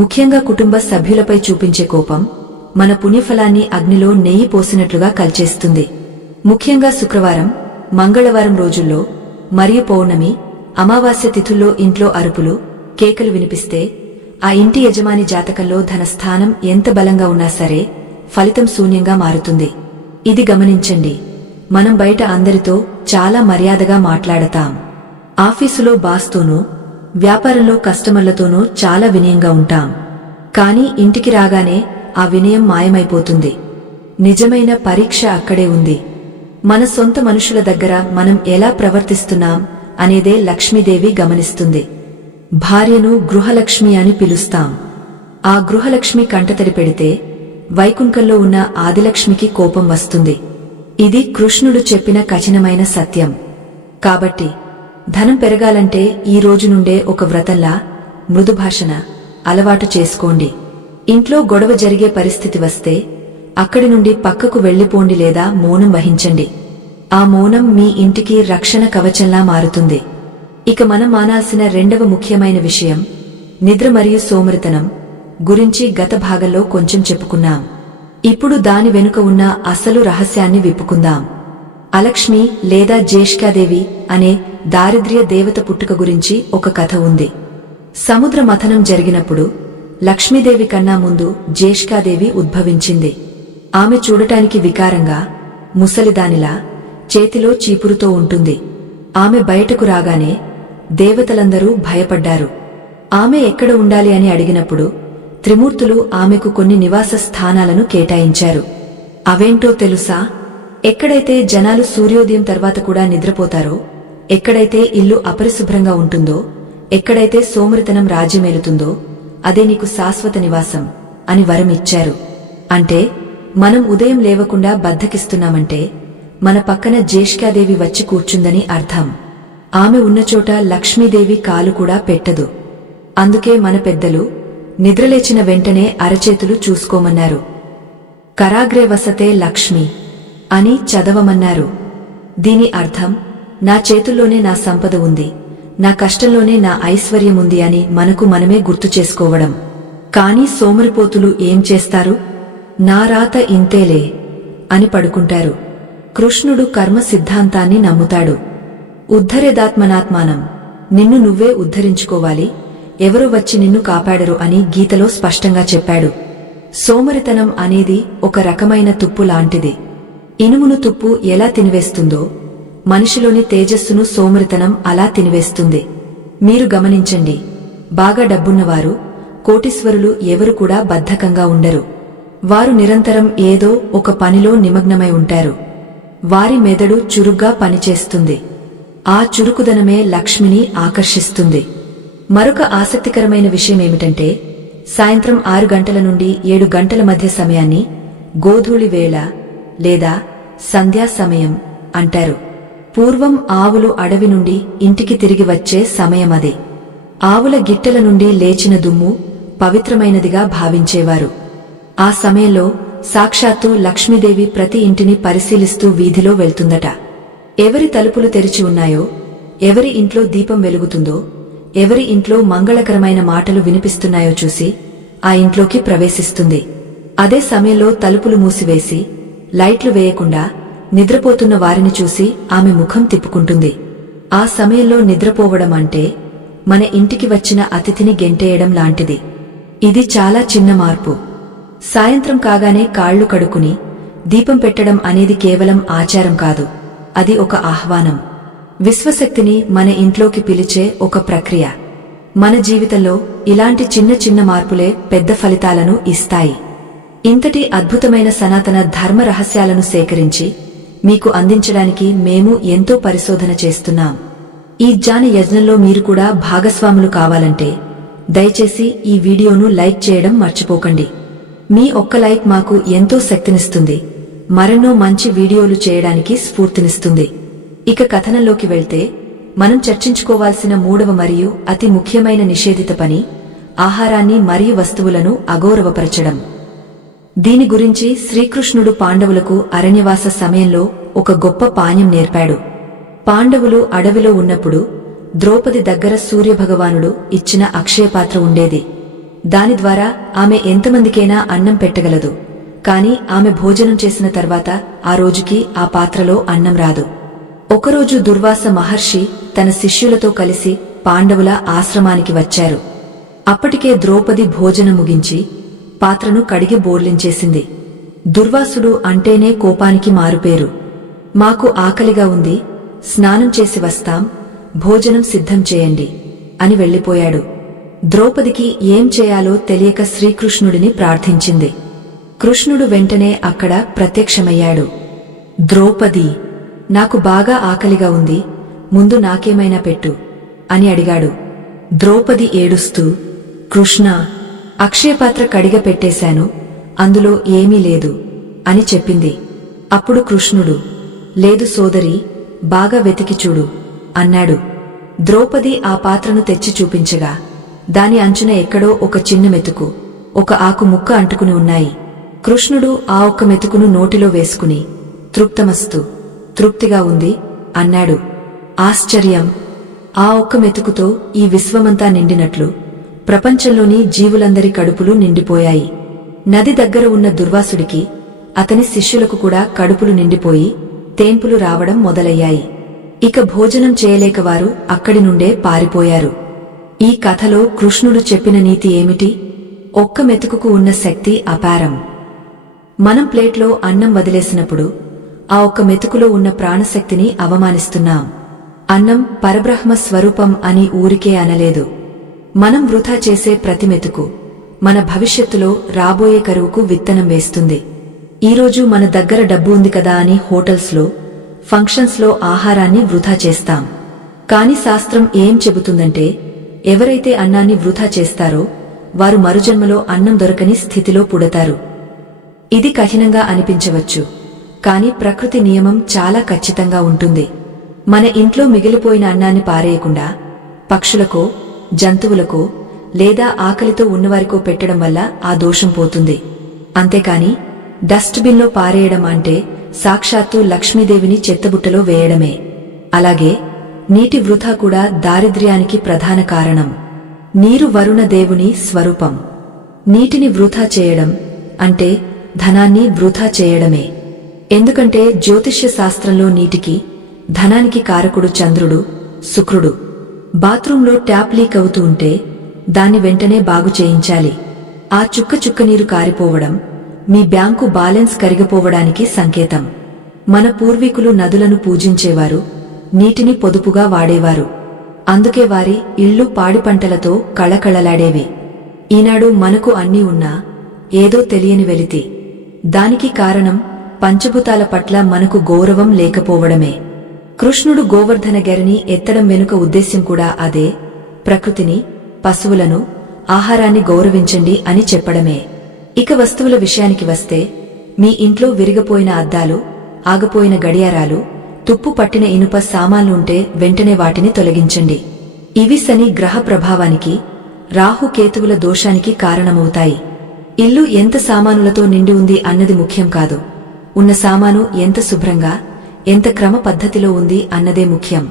ముఖ్యంగా కుటుంబ సభ్యులపై చూపించే కోపం మన పుణ్యఫలాన్ని అగ్నిలో నెయ్యి పోసినట్లుగా కల్చేస్తుంది. ముఖ్యంగా శుక్రవారం, మంగళవారం రోజుల్లో మరియు పౌర్ణమి, అమావాస్య తిథుల్లో ఇంట్లో అరుపులు, కేకలు వినిపిస్తే ఆ ఇంటి యజమాని జాతకంలో ధనస్థానం ఎంత బలంగా ఉన్నా సరే ఫలితం శూన్యంగా మారుతుంది. ఇది గమనించండి. మనం బయట అందరితో చాలా మర్యాదగా మాట్లాడతాం. ఆఫీసులో బాస్తోనూ, వ్యాపారంలో కస్టమర్లతోనూ చాలా వినయంగా ఉంటాం. కానీ ఇంటికి రాగానే ఆ వినయం మాయమైపోతుంది. నిజమైన పరీక్ష అక్కడే ఉంది. మన సొంత మనుషుల దగ్గర మనం ఎలా ప్రవర్తిస్తున్నాం అనేదే లక్ష్మీదేవి గమనిస్తుంది. భార్యను గృహలక్ష్మి అని పిలుస్తాం. ఆ గృహలక్ష్మి కంటతడి పెడితే వైకుంఠంలో ఉన్న ఆదిలక్ష్మికి కోపం వస్తుంది. ఇది కృష్ణుడు చెప్పిన కఠినమైన సత్యం. కాబట్టి ధనం పెరగాలంటే ఈ రోజు నుండే ఒక వ్రతంలా మృదుభాషణ అలవాటు చేసుకోండి. ఇంట్లో గొడవ జరిగే పరిస్థితి వస్తే అక్కడి నుండి పక్కకు వెళ్లిపోండి లేదా మౌనం వహించండి. ఆ మౌనం మీ ఇంటికి రక్షణ కవచంలా మారుతుంది. ఇక మనం మానాల్సిన రెండవ ముఖ్యమైన విషయం నిద్ర మరియు సోమరితనం గురించి గత భాగంలో కొంచెం చెప్పుకున్నాం. ఇప్పుడు దాని వెనుక ఉన్న అసలు రహస్యాన్ని విప్పుకుందాం. అలక్ష్మి లేదా జ్యేష్ఠాదేవి అనే దారిద్ర్య దేవత పుట్టుక గురించి ఒక కథ ఉంది. సముద్ర మథనం జరిగినప్పుడు లక్ష్మీదేవి కన్నా ముందు జ్యేష్ఠాదేవి ఉద్భవించింది. ఆమె చూడటానికి వికారంగా ముసలిదానిలా చేతిలో చీపురుతో ఉంటుంది. ఆమె బయటకు రాగానే దేవతలందరూ భయపడ్డారు. ఆమె ఎక్కడ ఉండాలి అని అడిగినప్పుడు త్రిమూర్తులు ఆమెకు కొన్ని నివాస స్థానాలను కేటాయించారు. అవేంటో తెలుసా? ఎక్కడైతే జనాలు సూర్యోదయం తర్వాత కూడా నిద్రపోతారో, ఎక్కడైతే ఇల్లు అపరిశుభ్రంగా ఉంటుందో, ఎక్కడైతే సోమరితనం రాజ్యమేలుతుందో అదే నీకు శాశ్వత నివాసం అని వరం ఇచ్చారు. అంటే మనం ఉదయం లేవకుండా బద్ధకిస్తున్నామంటే మన పక్కన జ్యేష్ఠాదేవి వచ్చి కూర్చుందని అర్థం. ఆమె ఉన్నచోట లక్ష్మీదేవి కాలు కూడా పెట్టదు. అందుకే మన పెద్దలు నిద్రలేచిన వెంటనే అరచేతులు చూసుకోమన్నారు. కరాగ్రే వసతే లక్ష్మి అని చదవమన్నారు. దీని అర్థం నా చేతుల్లోనే నా సంపద ఉంది, నా కష్టంలోనే నా ఐశ్వర్యముంది అని మనకు మనమే గుర్తు చేసుకోవడం. కాని సోమరిపోతులు ఏం చేస్తారు? నా రాత ఇంతేలే అని పడుకుంటారు. కృష్ణుడు కర్మ సిద్ధాంతాన్ని నమ్ముతాడు. ఉద్ధరేదాత్మనాత్మానం, నిన్ను నువ్వే ఉద్ధరించుకోవాలి, ఎవరో వచ్చి నిన్ను కాపాడరు అని గీతలో స్పష్టంగా చెప్పాడు. సోమరితనం అనేది ఒక రకమైన తుప్పు లాంటిది. ఇనుమును తుప్పు ఎలా తినివేస్తుందో మనిషిలోని తేజస్సును సోమరితనం అలా తినివేస్తుంది. మీరు గమనించండి, బాగా డబ్బున్నవారు, కోటీశ్వరులు ఎవరు కూడా బద్ధకంగా ఉండరు. వారు నిరంతరం ఏదో ఒక పనిలో నిమగ్నమై ఉంటారు. వారి మెదడు చురుగ్గా పనిచేస్తుంది. ఆ చురుకుదనమే లక్ష్మిని ఆకర్షిస్తుంది. మరొక ఆసక్తికరమైన విషయమేమిటంటే సాయంత్రం 6 గంటల నుండి 7 గంటల మధ్య సమయాన్ని గోధూళి వేళ లేదా సంధ్యా సమయం అంటారు. పూర్వం ఆవులు అడవి నుండి ఇంటికి తిరిగి వచ్చే సమయమది. ఆవుల గిట్టెల నుండి లేచిన దుమ్ము పవిత్రమైనదిగా భావించేవారు. ఆ సమయంలో సాక్షాత్తు లక్ష్మీదేవి ప్రతి ఇంటిని పరిశీలిస్తూ వీధిలో వెళ్తుందట. ఎవరి తలుపులు తెరిచి ఉన్నాయో, ఎవరి ఇంట్లో దీపం వెలుగుతుందో, ఎవరి ఇంట్లో మంగళకరమైన మాటలు వినిపిస్తున్నాయో చూసి ఆ ఇంట్లోకి ప్రవేశిస్తుంది. అదే సమయంలో తలుపులు మూసివేసి లైట్లు వేయకుండా నిద్రపోతున్న వారిని చూసి ఆమె ముఖం తిప్పుకుంటుంది. ఆ సమయంలో నిద్రపోవడం అంటే మన ఇంటికి వచ్చిన అతిథిని గెంటేయడం లాంటిది. ఇది చాలా చిన్న మార్పు. సాయంత్రం కాగానే కాళ్లు కడుక్కుని దీపం పెట్టడం అనేది కేవలం ఆచారం కాదు, అది ఒక ఆహ్వానం. విశ్వశక్తిని మన ఇంట్లోకి పిలిచే ఒక ప్రక్రియ. మన జీవితంలో ఇలాంటి చిన్న చిన్న మార్పులే పెద్ద ఫలితాలను ఇస్తాయి. ఇంతటి అద్భుతమైన సనాతన ధర్మ రహస్యాలను సేకరించి మీకు అందించడానికి మేము ఎంతో పరిశోధన చేస్తున్నాం. ఈ జ్ఞాన యజ్ఞంలో మీరు కూడా భాగస్వాములు కావాలంటే దయచేసి ఈ వీడియోను లైక్ చేయడం మర్చిపోకండి. మీ ఒక్క లైక్ మాకు ఎంతో శక్తినిస్తుంది, మరెన్నో మంచి వీడియోలు చేయడానికి స్ఫూర్తినిస్తుంది. ఇక కథనంలోకి వెళ్తే మనం చర్చించుకోవాల్సిన మూడవ మరియు అతి ముఖ్యమైన నిషేధిత పని ఆహారాన్ని మరియు వస్తువులను అగౌరవపరచడం. దీని గురించి శ్రీకృష్ణుడు పాండవులకు అరణ్యవాస సమయంలో ఒక గొప్ప పాణ్యం నేర్పాడు. పాండవులు అడవిలో ఉన్నప్పుడు ద్రౌపది దగ్గర సూర్యభగవానుడు ఇచ్చిన అక్షయపాత్ర ఉండేది. దాని ద్వారా ఆమె ఎంతమందికైనా అన్నం పెట్టగలదు. కాని ఆమె భోజనం చేసిన తర్వాత ఆ రోజుకి ఆ పాత్రలో అన్నం రాదు. ఒకరోజు దుర్వాస మహర్షి తన శిష్యులతో కలిసి పాండవుల ఆశ్రమానికి వచ్చారు. అప్పటికే ద్రౌపది భోజనం ముగించి పాత్రను కడిగి బోర్లించేసింది. దుర్వాసుడు అంటేనే కోపానికి మారుపేరు. మాకు ఆకలిగా ఉంది, స్నానం చేసి వస్తాం, భోజనం సిద్ధం చేయండి అని వెళ్లిపోయాడు. ద్రౌపదికి ఏం చేయాలో తెలియక శ్రీకృష్ణుడిని ప్రార్థించింది. కృష్ణుడు వెంటనే అక్కడ ప్రత్యక్షమయ్యాడు. ద్రౌపది, నాకు బాగా ఆకలిగా ఉంది, ముందు నాకేమైనా పెట్టు అని అడిగాడు. ద్రౌపది ఏడుస్తూ, కృష్ణ, అక్షయపాత్ర కడిగ పెట్టేశాను, అందులో ఏమీ లేదు అని చెప్పింది. అప్పుడు కృష్ణుడు, లేదు సోదరీ, బాగా వెతికి చూడు అన్నాడు. ద్రౌపది ఆ పాత్రను తెచ్చి చూపించగా దాని అంచున ఎక్కడో ఒక చిన్న మెతుకు, ఒక ఆకు ముక్క అంటుకుని ఉన్నాయి. కృష్ణుడు ఆ ఒక్క మెతుకును నోటిలో వేసుకుని, తృప్తమస్తు, తృప్తిగా ఉంది అన్నాడు. ఆశ్చర్యం! ఆ ఒక్క మెతుకుతో ఈ విశ్వమంతా నిండినట్లు ప్రపంచంలోని జీవులందరి కడుపులు నిండిపోయాయి. నది దగ్గర ఉన్న దుర్వాసుడికి, అతని శిష్యులకు కూడా కడుపులు నిండిపోయి తేన్పులు రావడం మొదలయ్యాయి. ఇక భోజనం చేయలేక వారు అక్కడి నుండే పారిపోయారు. ఈ కథలో కృష్ణుడు చెప్పిన నీతి ఏమిటి? ఒక్క మెతుకుకు ఉన్న శక్తి అపారం. మనం ప్లేట్లో అన్నం వదిలేసినప్పుడు ఆ ఒక్క మెతుకులో ఉన్న ప్రాణశక్తిని అవమానిస్తున్నాం. అన్నం పరబ్రహ్మ స్వరూపం అని ఊరికే అనలేదు. మనం వృథా చేసే ప్రతి మెతుకు మన భవిష్యత్తులో రాబోయే కరువుకు విత్తనం వేస్తుంది. ఈరోజు మన దగ్గర డబ్బు ఉంది కదా అని హోటల్స్లో, ఫంక్షన్స్లో ఆహారాన్ని వృథా చేస్తాం. కాని శాస్త్రం ఏం చెబుతుందంటే, ఎవరైతే అన్నాన్ని వృథా చేస్తారో వారు మరుజన్మలో అన్నం దొరకని స్థితిలో పుడతారు. ఇది కఠినంగా అనిపించవచ్చు, కాని ప్రకృతి నియమం చాలా ఖచ్చితంగా ఉంటుంది. మన ఇంట్లో మిగిలిపోయిన అన్నాన్ని పారేయకుండా పక్షులకో, జంతువులకో లేదా ఆకలితో ఉన్నవారికో పెట్టడం వల్ల ఆ దోషం పోతుంది. అంతేకాని డస్ట్బిన్లో పారేయడం అంటే సాక్షాత్తు లక్ష్మీదేవిని చెత్తబుట్టలో వేయడమే. అలాగే నీటి వృథా కూడా దారిద్ర్యానికి ప్రధాన కారణం. నీరు వరుణ దేవుని స్వరూపం. నీటిని వృథా చేయడం అంటే ధనాన్ని వృథా చేయడమే. ఎందుకంటే జ్యోతిష్య శాస్త్రంలో నీటికి, ధనానికి కారకుడు చంద్రుడు, శుక్రుడు. బాత్రూంలో ట్యాప్ లీక్ అవుతూ ఉంటే దాన్ని వెంటనే బాగు చేయించాలి. ఆ చుక్క చుక్క నీరు కారిపోవడం మీ బ్యాంకు బ్యాలెన్స్ కరిగిపోవడానికి సంకేతం. మన పూర్వీకులు నదులను పూజించేవారు, నీటిని పొదుపుగా వాడేవారు. అందుకే వారి ఇళ్లు పాడి పంటలతో కళకళలాడేవి. ఈనాడు మనకు అన్నీ ఉన్నా ఏదో తెలియని వెలితి. దానికి కారణం పంచభూతాల పట్ల మనకు గౌరవం లేకపోవడమే. కృష్ణుడు గోవర్ధన గిరిని ఎత్తడం వెనుక ఉద్దేశ్యం కూడా అదే. ప్రకృతిని, పశువులను, ఆహారాన్ని గౌరవించండి అని చెప్పడమే. ఇక వస్తువుల విషయానికి వస్తే, మీ ఇంట్లో విరిగిపోయిన అద్దాలు, ఆగిపోయిన గడియారాలు, తుప్పు పట్టిన ఇనుప సామాన్లుంటే వెంటనే వాటిని తొలగించండి. ఇవి శని గ్రహ ప్రభావానికి, రాహుకేతువుల దోషానికి కారణమవుతాయి. ఇల్లు ఎంత సామానులతో నిండి ఉంది అన్నది ముఖ్యం కాదు. ఉన్న సామాను ఎంత శుభ్రంగా, ఎంత క్రమ పద్ధతిలో ఉంది అన్నదే ముఖ్యం.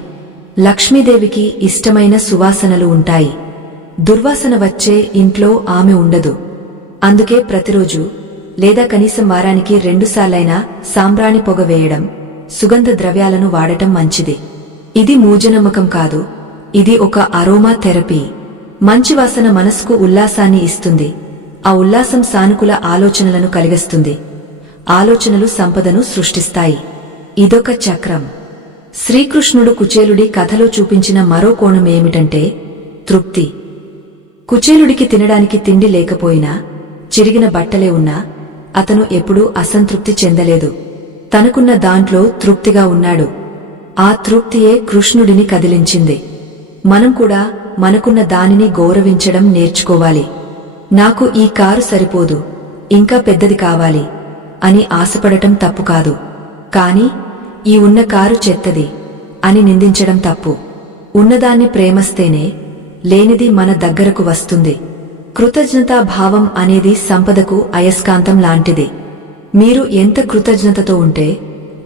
లక్ష్మీదేవికి ఇష్టమైన సువాసనలు ఉంటాయి. దుర్వాసన వచ్చే ఇంట్లో ఆమె ఉండదు. అందుకే ప్రతిరోజు లేదా కనీసం వారానికి 2 సార్లైనా సాంబ్రాణి పొగ వేయడం, సుగంధ ద్రవ్యాలను వాడటం మంచిది. ఇది మూఢనమ్మకం కాదు, ఇది ఒక అరోమా థెరపీ. మంచి వాసన మనసుకు ఉల్లాసాన్ని ఇస్తుంది. ఆ ఉల్లాసం సానుకూల ఆలోచనలను కలిగిస్తుంది. ఆలోచనలు సంపదను సృష్టిస్తాయి. ఇదొక చక్రం. శ్రీకృష్ణుడు కుచేలుడి కథలో చూపించిన మరో కోణం ఏమిటంటే తృప్తి. కుచేలుడికి తినడానికి తిండి లేకపోయినా, చిరిగిన బట్టలే ఉన్నా అతను ఎప్పుడూ అసంతృప్తి చెందలేదు. తనకున్న దాంట్లో తృప్తిగా ఉన్నాడు. ఆ తృప్తియే కృష్ణుడిని కదిలించింది. మనం కూడా మనకున్న దానిని గౌరవించడం నేర్చుకోవాలి. నాకు ఈ కారు సరిపోదు, ఇంకా పెద్దది కావాలి అని ఆశపడటం తప్పు కాదు. కాని ఈ ఉన్న కారు చెత్తది అని నిందించడం తప్పు. ఉన్నదాన్ని ప్రేమస్తేనే లేనిది మన దగ్గరకు వస్తుంది. కృతజ్ఞతా భావం అనేది సంపదకు అయస్కాంతం లాంటిది. మీరు ఎంత కృతజ్ఞతతో ఉంటే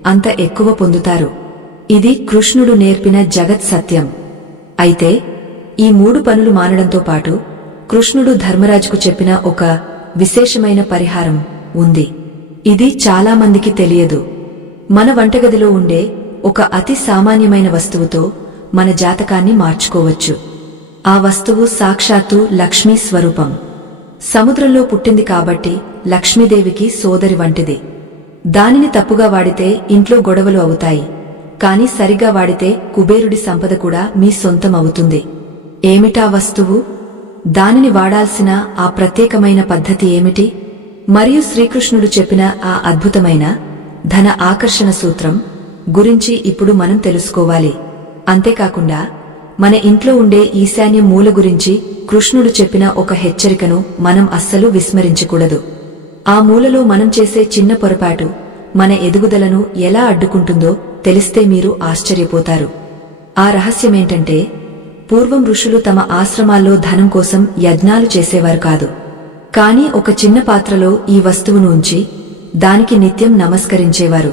అంత ఎక్కువ పొందుతారు. ఇది కృష్ణుడు నేర్పిన జగత్ సత్యం. అయితే ఈ 3 పనులు మానడంతో పాటు కృష్ణుడు ధర్మరాజుకు చెప్పిన ఒక విశేషమైన పరిహారం ఉంది. ఇది చాలామందికి తెలియదు. మన వంటగదిలో ఉండే ఒక అతి సామాన్యమైన వస్తువుతో మన జాతకాన్ని మార్చుకోవచ్చు. ఆ వస్తువు సాక్షాత్తు లక్ష్మీ స్వరూపం. సముద్రంలో పుట్టింది కాబట్టి లక్ష్మీదేవికి సోదరి వంటిది. దానిని తప్పుగా వాడితే ఇంట్లో గొడవలు అవుతాయి. కాని సరిగా వాడితే కుబేరుడి సంపద కూడా మీ సొంతం అవుతుంది. ఏమిటా వస్తువు? దానిని వాడాల్సిన ఆ ప్రత్యేకమైన పద్ధతి ఏమిటి? మరియు శ్రీకృష్ణుడు చెప్పిన ఆ అద్భుతమైన ధన ఆకర్షణ సూత్రం గురించి ఇప్పుడు మనం తెలుసుకోవాలి. అంతేకాకుండా మన ఇంట్లో ఉండే ఈశాన్య మూల గురించి కృష్ణుడు చెప్పిన ఒక హెచ్చరికను మనం అస్సలు విస్మరించకూడదు. ఆ మూలలో మనం చేసే చిన్న పొరపాటు మన ఎదుగుదలను ఎలా అడ్డుకుంటుందో తెలిస్తే మీరు ఆశ్చర్యపోతారు. ఆ రహస్యమేంటంటే, పూర్వం ఋషులు తమ ఆశ్రమాల్లో ధనం కోసం యజ్ఞాలు చేసేవారు కాదు. కాని ఒక చిన్న పాత్రలో ఈ వస్తువును ఉంచి దానికి నిత్యం నమస్కరించేవారు.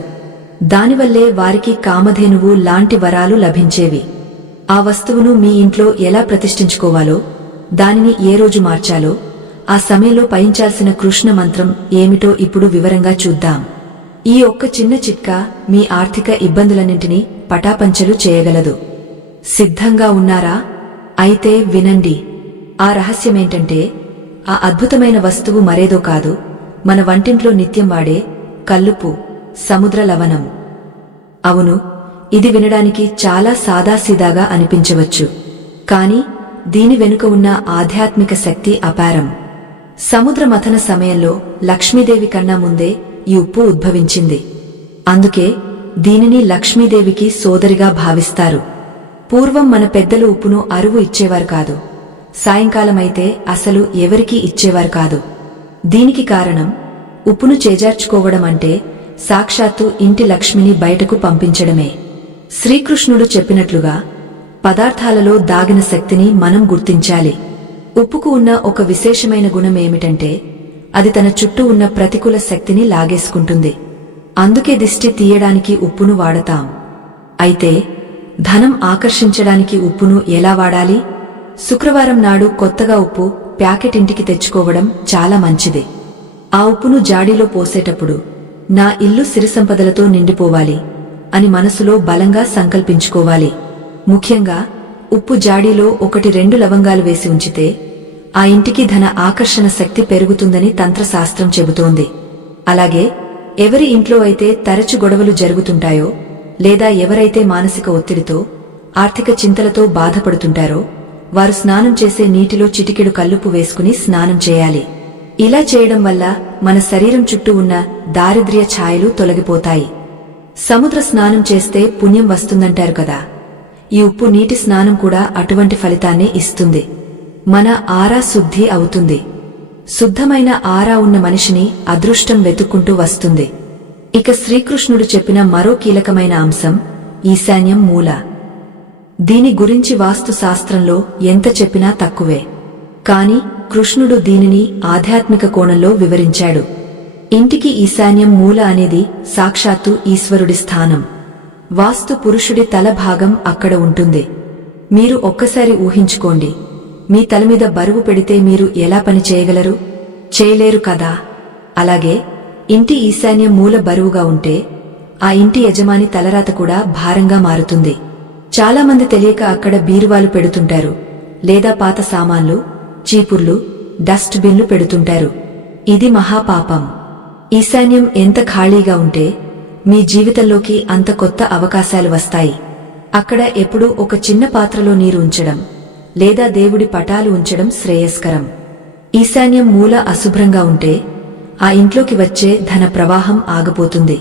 దానివల్లే వారికి కామధేనువు లాంటి వరాలు లభించేవి. ఆ వస్తువును మీ ఇంట్లో ఎలా ప్రతిష్ఠించుకోవాలో, దానిని ఏ రోజు మార్చాలో, ఆ సమయంలో పయించాల్సిన కృష్ణ మంత్రం ఏమిటో ఇప్పుడు వివరంగా చూద్దాం. ఈ ఒక్క చిన్న చిట్కా మీ ఆర్థిక ఇబ్బందులన్నింటినీ పటాపంచలు చేయగలదు. సిద్ధంగా ఉన్నారా? అయితే వినండి. ఆ రహస్యమేంటంటే, ఆ అద్భుతమైన వస్తువు మరేదో కాదు, మన వంటింట్లో నిత్యం వాడే కల్లుప్పు, సముద్ర లవణం. అవును, ఇది వినడానికి చాలా సాదాసీదాగా అనిపించవచ్చు, కాని దీని వెనుక ఉన్న ఆధ్యాత్మిక శక్తి అపారం. సముద్ర మథన సమయంలో లక్ష్మీదేవి కన్నా ముందే ఈ ఉప్పు ఉద్భవించింది. అందుకే దీనిని లక్ష్మీదేవికి సోదరిగా భావిస్తారు. పూర్వం మన పెద్దలు ఉప్పును అరువు ఇచ్చేవారు కాదు, సాయంకాలమైతే అసలు ఎవరికీ ఇచ్చేవారు కాదు. దీనికి కారణం, ఉప్పును చేజార్చుకోవడం అంటే సాక్షాత్తు ఇంటి లక్ష్మిని బయటకు పంపించడమే. శ్రీకృష్ణుడు చెప్పినట్లుగా పదార్థాలలో దాగిన శక్తిని మనం గుర్తించాలి. ఉప్పుకు ఉన్న ఒక విశేషమైన గుణం ఏమిటంటే, అది తన చుట్టూ ఉన్న ప్రతికూల శక్తిని లాగేసుకుంటుంది. అందుకే దిష్టి తీయడానికి ఉప్పును వాడతాం. అయితే ధనం ఆకర్షించడానికి ఉప్పును ఎలా వాడాలి? శుక్రవారం నాడు కొత్తగా ఉప్పు ప్యాకెట్ ఇంటికి తెచ్చుకోవడం చాలా మంచిది. ఆ ఉప్పును జాడీలో పోసేటప్పుడు నా ఇల్లు సిరిసంపదలతో నిండిపోవాలి అని మనసులో బలంగా సంకల్పించుకోవాలి. ముఖ్యంగా ఉప్పు జాడీలో 1-2 లవంగాలు వేసి ఉంచితే ఆ ఇంటికి ధన ఆకర్షణ శక్తి పెరుగుతుందని తంత్రశాస్త్రం చెబుతోంది. అలాగే ఎవరి ఇంట్లో అయితే తరచు గొడవలు జరుగుతుంటాయో, లేదా ఎవరైతే మానసిక ఒత్తిడితో, ఆర్థిక చింతలతో బాధపడుతుంటారో వారు స్నానం చేసే నీటిలో చిటికెడు కల్లుప్పు వేసుకుని స్నానం చేయాలి. ఇలా చేయడం వల్ల మన శరీరం చుట్టూ ఉన్న దారిద్ర్య ఛాయలు తొలగిపోతాయి. సముద్ర స్నానం చేస్తే పుణ్యం వస్తుందంటారు కదా, ఈ ఉప్పు నీటి స్నానం కూడా అటువంటి ఫలితాన్నే ఇస్తుంది. మన ఆరా శుద్ధి అవుతుంది. శుద్ధమైన ఆరా ఉన్న మనిషిని అదృష్టం వెతుక్కుంటూ వస్తుంది. ఇక శ్రీకృష్ణుడు చెప్పిన మరో కీలకమైన అంశం ఈశాన్యం మూల. దీని గురించి వాస్తు శాస్త్రంలో ఎంత చెప్పినా తక్కువే. కాని కృష్ణుడు దీనిని ఆధ్యాత్మిక కోణంలో వివరించాడు. ఇంటికి ఈశాన్యం మూల అనేది సాక్షాత్తు ఈశ్వరుడి స్థానం. వాస్తు పురుషుడి తల భాగం అక్కడ ఉంటుంది. మీరు ఒక్కసారి ఊహించుకోండి, మీ తలమీద బరువు పెడితే మీరు ఎలా పని చేయగలరు? చేయలేరు కదా. అలాగే ఇంటి ఈశాన్యం మూల బరువుగా ఉంటే ఆ ఇంటి యజమాని తలరాత కూడా భారంగా మారుతుంది. చాలామంది తెలియక అక్కడ బీరువాలు పెడుతుంటారు, లేదా పాత సామాన్లు, చీపుర్లు, డస్ట్ బిన్లు పెడుతుంటారు. ఇది మహాపాపం. ఈశాన్యం ఎంత ఖాళీగా ఉంటే మీ జీవితంలోకి అంత కొత్త అవకాశాలు వస్తాయి. అక్కడ ఎప్పుడూ ఒక చిన్న పాత్రలో నీరు ఉంచడం, లేదా దేవుడి పటాలు ఉంచడం శ్రేయస్కరం. ఈశాన్యం మూల అశుభ్రంగా ఉంటే ఆ ఇంట్లోకి వచ్చే ధన ప్రవాహం ఆగిపోతుంది.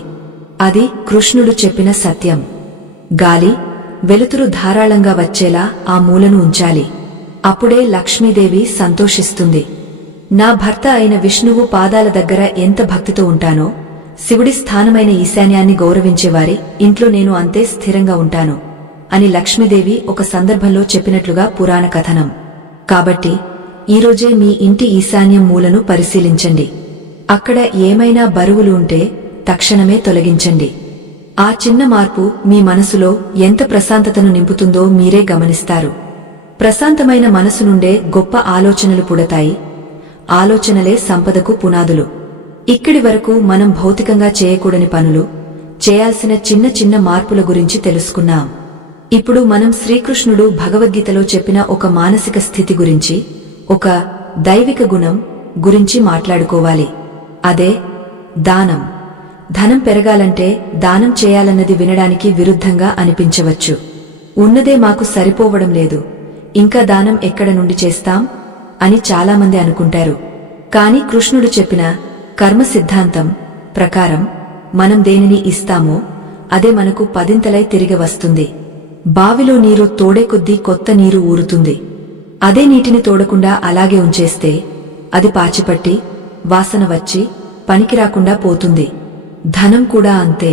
అది కృష్ణుడు చెప్పిన సత్యం. గాలి, వెలుతురు ధారాళంగా వచ్చేలా ఆ మూలను ఉంచాలి. అప్పుడే లక్ష్మీదేవి సంతోషిస్తుంది. నా భర్త అయిన విష్ణువు పాదాల దగ్గర ఎంత భక్తితో ఉంటానో, శివుడి స్థానమైన ఈశాన్యాన్ని గౌరవించేవారి ఇంట్లో నేను అంతే స్థిరంగా ఉంటాను అని లక్ష్మీదేవి ఒక సందర్భంలో చెప్పినట్లుగా పురాణ కథనం. కాబట్టి ఈరోజే మీ ఇంటి ఈశాన్యం మూలను పరిశీలించండి. అక్కడ ఏమైనా బరువులు ఉంటే తక్షణమే తొలగించండి. ఆ చిన్న మార్పు మీ మనసులో ఎంత ప్రశాంతతను నింపుతుందో మీరే గమనిస్తారు. ప్రశాంతమైన మనసు నుండే గొప్ప ఆలోచనలు పుడతాయి. ఆలోచనలే సంపదకు పునాదులు. ఇక్కడి వరకు మనం భౌతికంగా చేయకూడని పనులు, చేయాల్సిన చిన్న చిన్న మార్పుల గురించి తెలుసుకున్నాం. ఇప్పుడు మనం శ్రీకృష్ణుడు భగవద్గీతలో చెప్పిన ఒక మానసిక స్థితి గురించి, ఒక దైవిక గుణం గురించి మాట్లాడుకోవాలి. అదే దానం. ధనం పెరగాలంటే దానం చేయాలన్నది వినడానికి విరుద్ధంగా అనిపించవచ్చు. ఉన్నదే మాకు సరిపోవడం లేదు, ఇంకా దానం ఎక్కడ నుండి చేస్తాం అని చాలామంది అనుకుంటారు. కాని కృష్ణుడు చెప్పిన కర్మ సిద్ధాంతం ప్రకారం మనం దేనిని ఇస్తామో అదే మనకు పదింతలై తిరిగి వస్తుంది. బావిలో నీరు తోడే కొద్దీ కొత్త నీరు ఊరుతుంది. అదే నీటిని తోడకుండా అలాగే ఉంచేస్తే అది పాచిపట్టి వాసన వచ్చి పనికిరాకుండా పోతుంది. ధనం కూడా అంతే,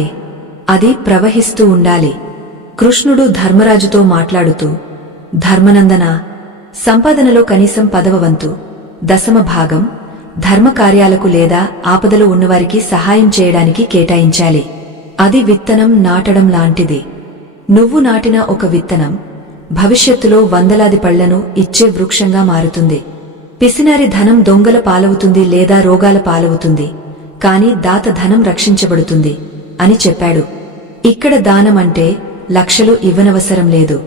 అది ప్రవహిస్తూ ఉండాలి. కృష్ణుడు ధర్మరాజుతో మాట్లాడుతూ, ధర్మనందన, సంపాదనలో కనీసం 10వ వంతు, 10వ భాగం ధర్మకార్యాలకు లేదా ఆపదలో ఉన్నవారికి సహాయం చేయడానికి కేటాయించాలి. అది విత్తనం నాటడం లాంటిది. నువ్వు నాటిన ఒక విత్తనం భవిష్యత్తులో వందలాది పళ్లను ఇచ్చే వృక్షంగా మారుతుంది. పిసినారి ధనం దొంగల పాలవుతుంది లేదా రోగాల పాలవుతుంది, కాని దాత ధనం రక్షించబడుతుంది అని చెప్పాడు. ఇక్కడ దానం అంటే లక్షలు ఇవ్వనవసరం లేదు.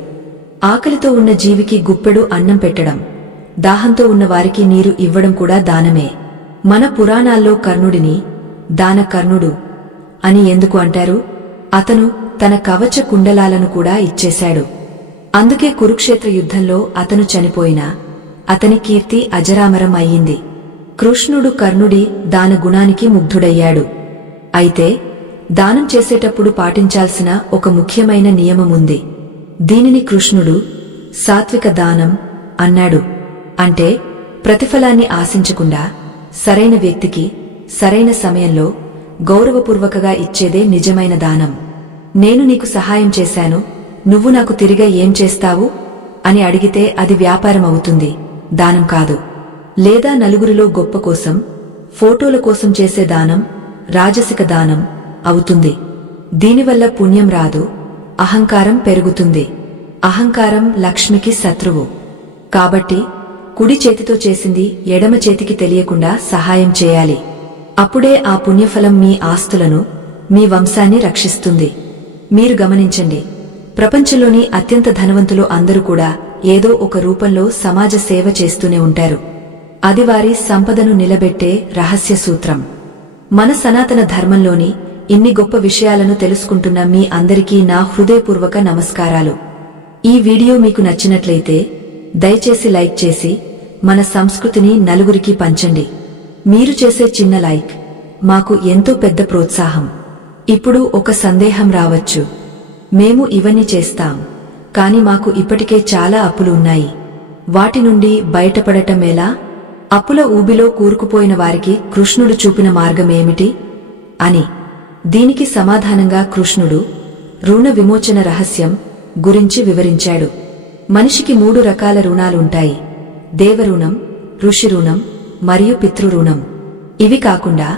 ఆకలితో ఉన్న జీవికి గుప్పెడు అన్నం పెట్టడం, దాహంతో ఉన్న వారికి నీరు ఇవ్వడం కూడా దానమే. మన పురాణాల్లో కర్ణుడిని దానకర్ణుడు అని ఎందుకు అంటారు? అతను తన కవచ కుండలాలను కూడా ఇచ్చేశాడు. అందుకే కురుక్షేత్ర యుద్ధంలో అతను చనిపోయినా అతని కీర్తి అజరామరం అయ్యింది. కృష్ణుడు కర్ణుడి దాన గుణానికి ముగ్ధుడయ్యాడు. అయితే దానం చేసేటప్పుడు పాటించాల్సిన ఒక ముఖ్యమైన నియమముంది. దీనిని కృష్ణుడు సాత్విక దానం అన్నాడు. అంటే ప్రతిఫలాన్ని ఆశించకుండా సరైన వ్యక్తికి సరైన సమయంలో గౌరవపూర్వకగా ఇచ్చేదే నిజమైన దానం. నేను నీకు సహాయం చేశాను, నువ్వు నాకు తిరిగా ఏం చేస్తావు అని అడిగితే అది వ్యాపారం అవుతుంది, దానం కాదు. లేదా నలుగురిలో గొప్ప కోసం, ఫోటోల కోసం చేసే దానం రాజసిక దానం అవుతుంది. దీనివల్ల పుణ్యం రాదు, అహంకారం పెరుగుతుంది. అహంకారం లక్ష్మికి శత్రువు. కాబట్టి కుడి చేతితో చేసింది ఎడమ చేతికి తెలియకుండా సహాయం చేయాలి. అప్పుడే ఆ పుణ్యఫలం మీ ఆస్తులను, మీ వంశాన్ని రక్షిస్తుంది. మీరు గమనించండి, ప్రపంచంలోని అత్యంత ధనవంతులు అందరూ కూడా ఏదో ఒక రూపంలో సమాజ సేవ చేస్తూనే ఉంటారు. అది వారి సంపదను నిలబెట్టే రహస్య సూత్రం. మన సనాతన ధర్మంలోని ఇన్ని గొప్ప విషయాలను తెలుసుకుంటున్న మీ అందరికీ నా హృదయపూర్వక నమస్కారాలు. ఈ వీడియో మీకు నచ్చినట్లయితే దయచేసి లైక్ చేసి మన సంస్కృతిని నలుగురికి పంచండి. మీరు చేసే చిన్న లైక్ మాకు ఎంతో పెద్ద ప్రోత్సాహం. ఇప్పుడు ఒక సందేహం రావచ్చు, మేము ఇవన్నీ చేస్తాం, కాని మాకు ఇప్పటికే చాలా అప్పులు ఉన్నాయి, వాటి నుండి బయటపడటమేలా? అప్పుల ఊబిలో కూరుకుపోయిన వారికి కృష్ణుడు చూపిన మార్గమేమిటి అని. దీనికి సమాధానంగా కృష్ణుడు రుణ విమోచన రహస్యం గురించి వివరించాడు. మనిషికి 3 రకాల రుణాలుంటాయి: దేవరుణం, ఋషిరుణం మరియు పితృరుణం. ఇవి కాకుండా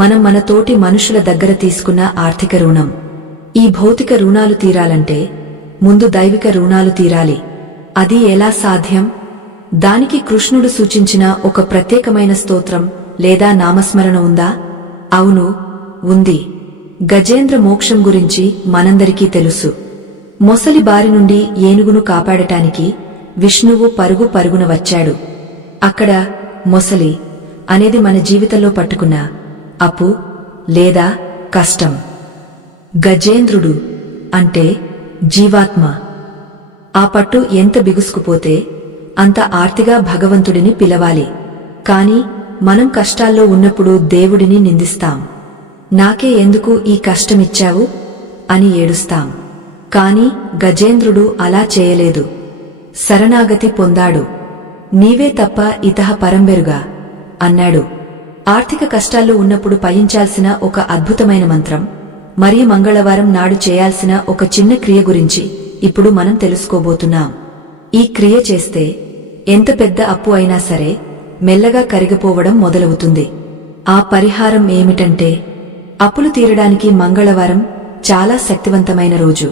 మనం మన తోటి మనుషుల దగ్గర తీసుకున్న ఆర్థిక రుణం. ఈ భౌతిక రుణాలు తీరాలంటే ముందు దైవిక రుణాలు తీరాలి. అది ఎలా సాధ్యం? దానికి కృష్ణుడు సూచించిన ఒక ప్రత్యేకమైన స్తోత్రం లేదా నామస్మరణ ఉందా? అవును, ఉంది. గజేంద్ర మోక్షం గురించి మనందరికీ తెలుసు. మొసలి బారి నుండి ఏనుగును కాపాడటానికి విష్ణువు పరుగు పరుగున వచ్చాడు. అక్కడ మొసలి అనేది మన జీవితంలో పట్టుకున్న అప్పు లేదా కష్టం. గజేంద్రుడు అంటే జీవాత్మ. ఆ పట్టు ఎంత బిగుసుకుపోతే అంత ఆర్తిగా భగవంతుడిని పిలవాలి. కాని మనం కష్టాల్లో ఉన్నప్పుడు దేవుడిని నిందిస్తాం. నాకే ఎందుకు ఈ కష్టమిచ్చావు అని ఏడుస్తాం. కాని గజేంద్రుడు అలా చేయలేదు. శరణాగతి పొందాడు. నీవే తప్ప ఇతహ పరంబెరుగా అన్నాడు. ఆర్థిక కష్టాల్లో ఉన్నప్పుడు పయించాల్సిన ఒక అద్భుతమైన మంత్రం మరియు మంగళవారం నాడు చేయాల్సిన ఒక చిన్న క్రియ గురించి ఇప్పుడు మనం తెలుసుకోబోతున్నాం. ఈ క్రియ చేస్తే ఎంత పెద్ద అప్పు అయినా సరే మెల్లగా కరిగిపోవడం మొదలవుతుంది. ఆ పరిహారం ఏమిటంటే, అప్పులు తీరడానికి మంగళవారం చాలా శక్తివంతమైన రోజు.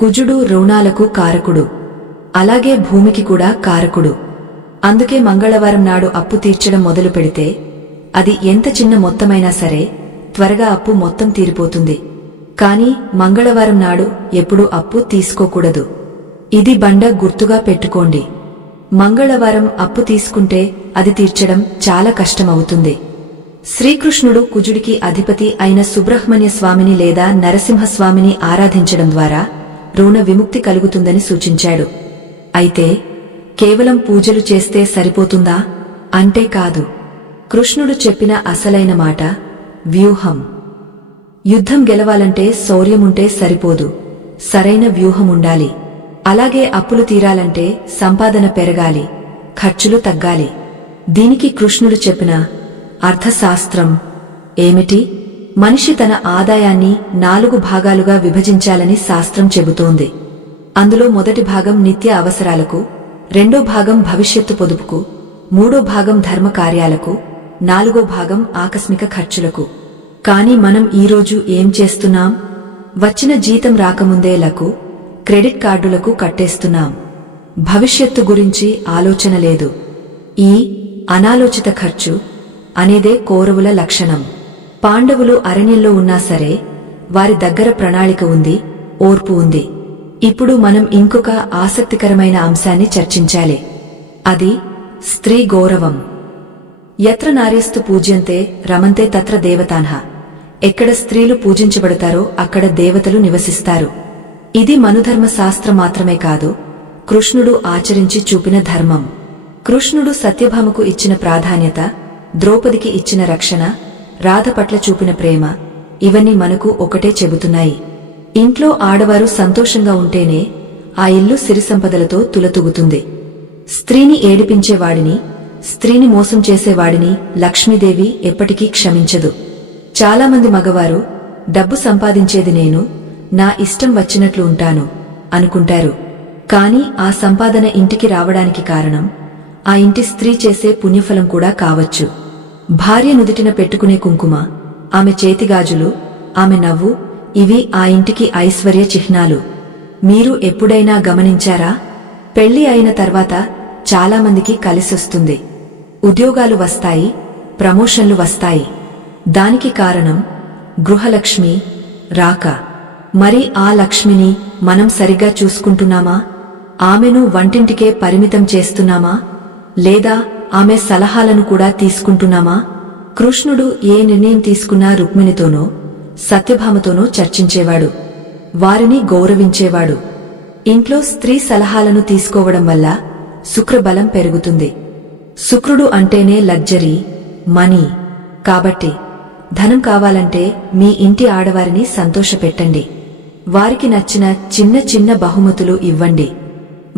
కుజుడు రుణాలకు కారకుడు, అలాగే భూమికి కూడా కారకుడు. అందుకే మంగళవారం నాడు అప్పు తీర్చడం మొదలు పెడితే అది ఎంత చిన్న మొత్తమైనా సరే త్వరగా అప్పు మొత్తం తీరిపోతుంది. కాని మంగళవారం నాడు ఎప్పుడూ అప్పు తీసుకోకూడదు. ఇది బండ గుర్తుగా పెట్టుకోండి. మంగళవారం అప్పు తీసుకుంటే అది తీర్చడం చాలా కష్టమవుతుంది. శ్రీకృష్ణుడు కుజుడికి అధిపతి అయిన సుబ్రహ్మణ్య స్వామిని లేదా నరసింహస్వామిని ఆరాధించడం ద్వారా రుణ విముక్తి కలుగుతుందని సూచించాడు. అయితే కేవలం పూజలు చేస్తే సరిపోతుందా అంటే కాదు. కృష్ణుడు చెప్పిన అసలైన మాట వ్యూహం. యుద్ధం గెలవాలంటే శౌర్యముంటే సరిపోదు, సరైన వ్యూహముండాలి. అలాగే అప్పులు తీరాలంటే సంపాదన పెరగాలి, ఖర్చులు తగ్గాలి. దీనికి కృష్ణుడు చెప్పిన అర్థశాస్త్రం ఏమిటి? మనిషి తన ఆదాయాన్ని 4 భాగాలుగా విభజించాలని శాస్త్రం చెబుతోంది. అందులో మొదటి భాగం నిత్య అవసరాలకు, రెండో భాగం భవిష్యత్తు పొదుపుకు, మూడో భాగం ధర్మ కార్యాలకు, నాలుగో భాగం ఆకస్మిక ఖర్చులకు. కాని మనం ఈరోజు ఏం చేస్తున్నాం? వచ్చిన జీతం రాకముందేలకు క్రెడిట్ కార్డులకు కట్టేస్తున్నాం. భవిష్యత్తు గురించి ఆలోచన లేదు. ఈ అనాలోచిత ఖర్చు అనేదే కౌరవుల లక్షణం. పాండవులు అరణ్యంలో ఉన్నా సరే వారి దగ్గర ప్రణాళిక ఉంది, ఓర్పు ఉంది. ఇప్పుడు మనం ఇంకొక ఆసక్తికరమైన అంశాన్ని చర్చించాలి. అది స్త్రీ గౌరవం. యత్ర నార్యస్తు పూజ్యంతే రమంతే తత్ర దేవతాన్హ. ఎక్కడ స్త్రీలు పూజించబడతారో అక్కడ దేవతలు నివసిస్తారు. ఇది మనుధర్మ శాస్త్రం మాత్రమే కాదు, కృష్ణుడు ఆచరించి చూపిన ధర్మం. కృష్ణుడు సత్యభామకు ఇచ్చిన ప్రాధాన్యత, ద్రౌపదికి ఇచ్చిన రక్షణ, రాధ పట్ల చూపిన ప్రేమ ఇవన్నీ మనకు ఒకటే చెబుతున్నాయి. ఇంట్లో ఆడవారు సంతోషంగా ఉంటేనే ఆ ఇల్లు సిరిసంపదలతో తులతూగుతుంది. స్త్రీని ఏడిపించేవాడిని, స్త్రీని మోసం చేసేవాడిని లక్ష్మీదేవి ఎప్పటికీ క్షమించదు. చాలామంది మగవారు డబ్బు సంపాదించేది నేను, నా ఇష్టం వచ్చినట్లు ఉంటాను అనుకుంటారు. కాని ఆ సంపాదన ఇంటికి రావడానికి కారణం ఆ ఇంటి స్త్రీ చేసే పుణ్యఫలం కూడా కావచ్చు. భార్య నుదిటిన పెట్టుకునే కుంకుమ, ఆమె చేతిగాజులు, ఆమె నవ్వు ఇవి ఆ ఇంటికి ఐశ్వర్య చిహ్నాలు. మీరు ఎప్పుడైనా గమనించారా? పెళ్లి అయిన తర్వాత చాలామందికి కలిసొస్తుంది. ఉద్యోగాలు వస్తాయి, ప్రమోషన్లు వస్తాయి. దానికి కారణం గృహలక్ష్మి రాక. మరి ఆ లక్ష్మిని మనం సరిగ్గా చూసుకుంటున్నామా? ఆమెను వంటింటికే పరిమితం చేస్తున్నామా? లేదా ఆమె సలహాలను కూడా తీసుకుంటున్నామా? కృష్ణుడు ఏ నిర్ణయం తీసుకున్నా రుక్మిణితోనో సత్యభామతోనూ చర్చించేవాడు, వారిని గౌరవించేవాడు. ఇంట్లో స్త్రీ సలహాలను తీసుకోవడం వల్ల శుక్రబలం పెరుగుతుంది. శుక్రుడు అంటేనే లగ్జరీ, మనీ. కాబట్టి ధనం కావాలంటే మీ ఇంటి ఆడవారిని సంతోషపెట్టండి. వారికి నచ్చిన చిన్న చిన్న బహుమతులు ఇవ్వండి.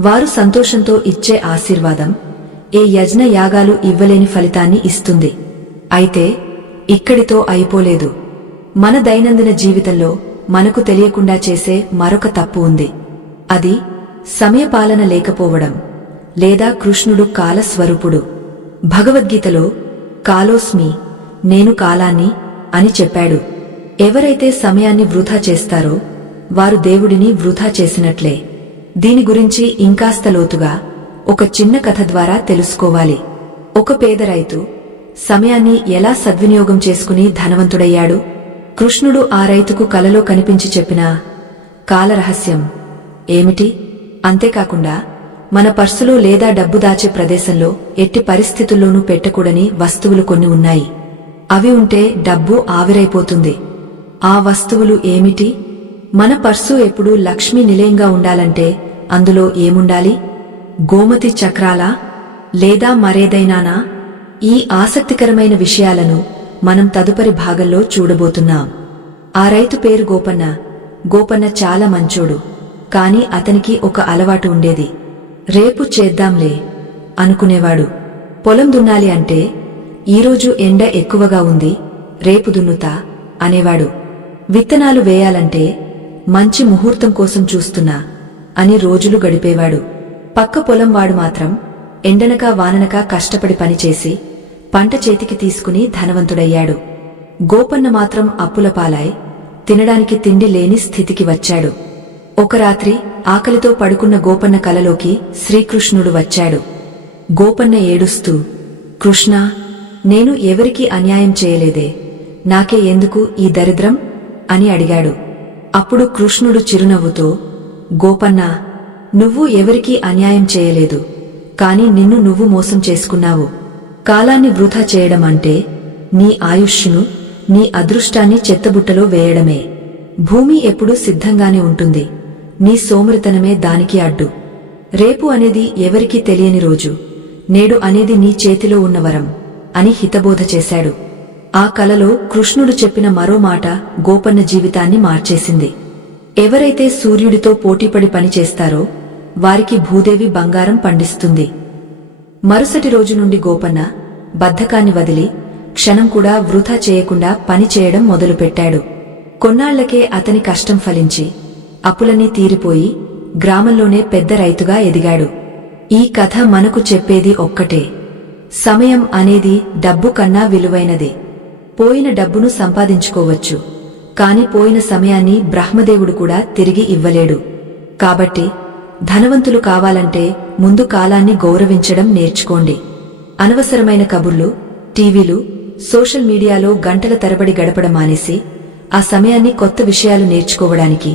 వారు సంతోషంతో ఇచ్చే ఆశీర్వాదం ఏ యజ్ఞ యాగాలు ఇవ్వలేని ఫలితాన్ని ఇస్తుంది. అయితే ఇక్కడితో అయిపోలేదు. మన దైనందిన జీవితంలో మనకు తెలియకుండా చేసే మరొక తప్పు ఉంది. అది సమయపాలన లేకపోవడం, లేదా కృష్ణుడు కాలస్వరూపుడు. భగవద్గీతలో కాలోస్మి, నేను కాలాన్ని అని చెప్పాడు. ఎవరైతే సమయాన్ని వృధా చేస్తారో వారు దేవుడిని వృధా చేసినట్లే. దీని గురించి ఇంకాస్త లోతుగా ఒక చిన్న కథ ద్వారా తెలుసుకోవాలి. ఒక పేద రైతు సమయాన్ని ఎలా సద్వినియోగం చేసుకుని ధనవంతుడయ్యాడు? కృష్ణుడు ఆ రైతుకు కలలో కనిపించి చెప్పిన కాలరహస్యం ఏమిటి? అంతేకాకుండా మన పర్సులో లేదా డబ్బు దాచే ప్రదేశంలో ఎట్టి పరిస్థితుల్లోనూ పెట్టకూడని వస్తువులు కొన్ని ఉన్నాయి. అవి ఉంటే డబ్బు ఆవిరైపోతుంది. ఆ వస్తువులు ఏమిటి? మన పర్సు ఎప్పుడూ లక్ష్మీ నిలయంగా ఉండాలంటే అందులో ఏముండాలి? గోమతి చక్రాలా లేదా మరేదైనానా? ఈ ఆసక్తికరమైన విషయాలను మనం తదుపరి భాగంలో చూడబోతున్నాం. ఆ రైతు పేరు గోపన్న. గోపన్న చాలా మంచోడు. కాని అతనికి ఒక అలవాటు ఉండేది. రేపు చేద్దాంలే అనుకునేవాడు. పొలం దున్నాలి అంటే ఈరోజు ఎండ ఎక్కువగా ఉంది, రేపు దున్నుతా అనేవాడు. విత్తనాలు వేయాలంటే మంచి ముహూర్తం కోసం చూస్తున్నా అని రోజులు గడిపేవాడు. పక్క పొలం వాడు మాత్రం ఎండనక వాననక కష్టపడి పనిచేసి పంట చేతికి తీసుకుని ధనవంతుడయ్యాడు. గోపన్న మాత్రం అప్పుల పాలాయ్ తినడానికి తిండి లేని స్థితికి వచ్చాడు. ఒక రాత్రి ఆకలితో పడుకున్న గోపన్న కలలోకి శ్రీకృష్ణుడు వచ్చాడు. గోపన్న ఏడుస్తూ, కృష్ణా, నేను ఎవరికీ అన్యాయం చేయలేదే, నాకే ఎందుకు ఈ దరిద్రం అని అడిగాడు. అప్పుడు కృష్ణుడు చిరునవ్వుతో, గోపన్నా, నువ్వు ఎవరికీ అన్యాయం చేయలేదు, కాని నిన్ను నువ్వు మోసం చేసుకున్నావు. కాలాన్ని వృధా చేయడం అంటే నీ ఆయుష్ను, నీ అదృష్టాన్ని చెత్తబుట్టలో వేయడమే. భూమి ఎప్పుడూ సిద్ధంగానే ఉంటుంది, నీ సోమరితనమే దానికి అడ్డు. రేపు అనేది ఎవరికీ తెలియని రోజు, నేడు అనేది నీ చేతిలో ఉన్న వరం అని హితబోధ చేశాడు. ఆ కలలో కృష్ణుడు చెప్పిన మరో మాట గోపన్న జీవితాన్ని మార్చేసింది. ఎవరైతే సూర్యుడితో పోటీపడి పనిచేస్తారో వారికి భూదేవి బంగారం పండిస్తుంది. మరుసటి రోజు నుండి గోపన్న బద్ధకాన్ని వదిలి క్షణం కూడా వృథా చేయకుండా పని చేయడం మొదలుపెట్టాడు. కొన్నాళ్లకే అతని కష్టం ఫలించి అప్పులన్నీ తీరిపోయి గ్రామంలోనే పెద్ద రైతుగా ఎదిగాడు. ఈ కథ మనకు చెప్పేది ఒక్కటే, సమయం అనేది డబ్బు కన్నా విలువైనది. పోయిన డబ్బును సంపాదించుకోవచ్చు, కాని పోయిన సమయాన్ని బ్రహ్మదేవుడు కూడా తిరిగి ఇవ్వలేడు. కాబట్టి ధనవంతులు కావాలంటే ముందు కాలాన్ని గౌరవించడం నేర్చుకోండి. అనవసరమైన కబుర్లు, టీవీలు, సోషల్ మీడియాలో గంటల తరబడి గడపడం మానేసి ఆ సమయాన్ని కొత్త విషయాలు నేర్చుకోవడానికి,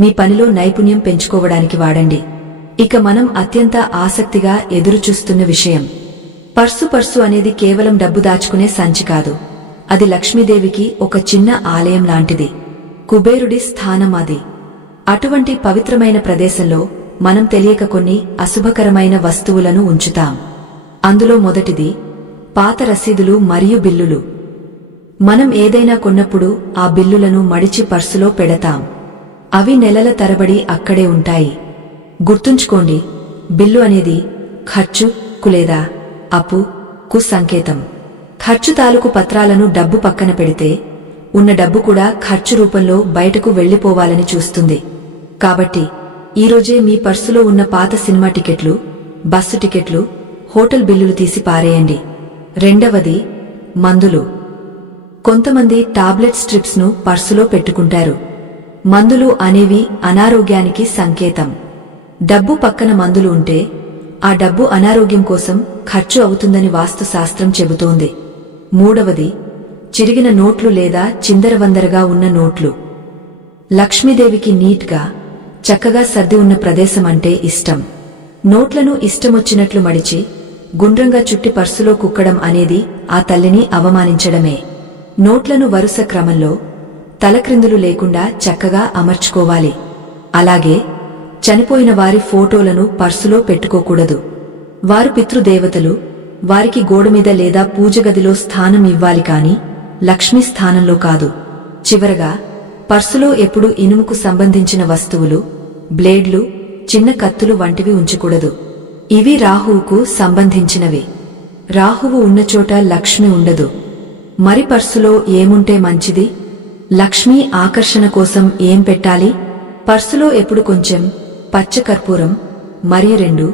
మీ పనిలో నైపుణ్యం పెంచుకోవడానికి వాడండి. ఇక మనం అత్యంత ఆసక్తిగా ఎదురుచూస్తున్న విషయం, పర్సు అనేది కేవలం డబ్బు దాచుకునే సంచి కాదు. అది లక్ష్మీదేవికి ఒక చిన్న ఆలయం లాంటిది. కుబేరుడి స్థానం అది. అటువంటి పవిత్రమైన ప్రదేశంలో మనం తెలియక కొన్ని అశుభకరమైన వస్తువులను ఉంచుతాం. అందులో మొదటిది పాత రసీదులు మరియు బిల్లులు. మనం ఏదైనా కొన్నప్పుడు ఆ బిల్లులను మడిచి పర్సులో పెడతాం. అవి నెలల తరబడి అక్కడే ఉంటాయి. గుర్తుంచుకోండి, బిల్లు అనేది ఖర్చుకు లేదా అప్పుకు సంకేతం. ఖర్చు తాలూకు పత్రాలను డబ్బు పక్కన పెడితే ఉన్న డబ్బు కూడా ఖర్చు రూపంలో బయటకు వెళ్లిపోవాలని చూస్తుంది. కాబట్టి ఈరోజే మీ పర్సులో ఉన్న పాత సినిమా టికెట్లు, బస్సు టికెట్లు, హోటల్ బిల్లులు తీసి పారేయండి. రెండవది మందులు. కొంతమంది టాబ్లెట్ స్ట్రిప్స్ ను పర్సులో పెట్టుకుంటారు. మందులు అనేవి అనారోగ్యానికి సంకేతం. డబ్బు పక్కన మందులు ఉంటే ఆ డబ్బు అనారోగ్యం కోసం ఖర్చు అవుతుందని వాస్తు శాస్త్రం చెబుతోంది. మూడవది చిరిగిన నోట్లు లేదా చిందరవందరగా ఉన్న నోట్లు. లక్ష్మీదేవికి నీట్గా, చక్కగా సర్ది ఉన్న ప్రదేశం అంటే ఇష్టం. నోట్లను ఇష్టమొచ్చినట్లు మడిచి గుండ్రంగా చుట్టి పర్సులో కుక్కడం అనేది ఆ తల్లిని అవమానించడమే. నోట్లను వరుస క్రమంలో తలక్రిందులు లేకుండా చక్కగా అమర్చుకోవాలి. అలాగే చనిపోయిన వారి ఫోటోలను పర్సులో పెట్టుకోకూడదు. వారు పితృదేవతలు, వారికి గోడమీద లేదా పూజగదిలో స్థానం ఇవ్వాలి కాని లక్ష్మీ స్థానంలో కాదు. చివరగా పర్సులో ఎప్పుడూ ఇనుముకు సంబంధించిన వస్తువులు, బ్లేడ్లు, చిన్న కత్తులు వంటివి ఉంచకూడదు. ఇవి రాహువుకు సంబంధించినవి. రాహువు ఉన్నచోట లక్ష్మి ఉండదు. మరి పర్సులో ఏముంటే మంచిది? లక్ష్మీ ఆకర్షణ కోసం ఏం పెట్టాలి? పర్సులో ఎప్పుడు కొంచెం పచ్చ కర్పూరం మరియు 2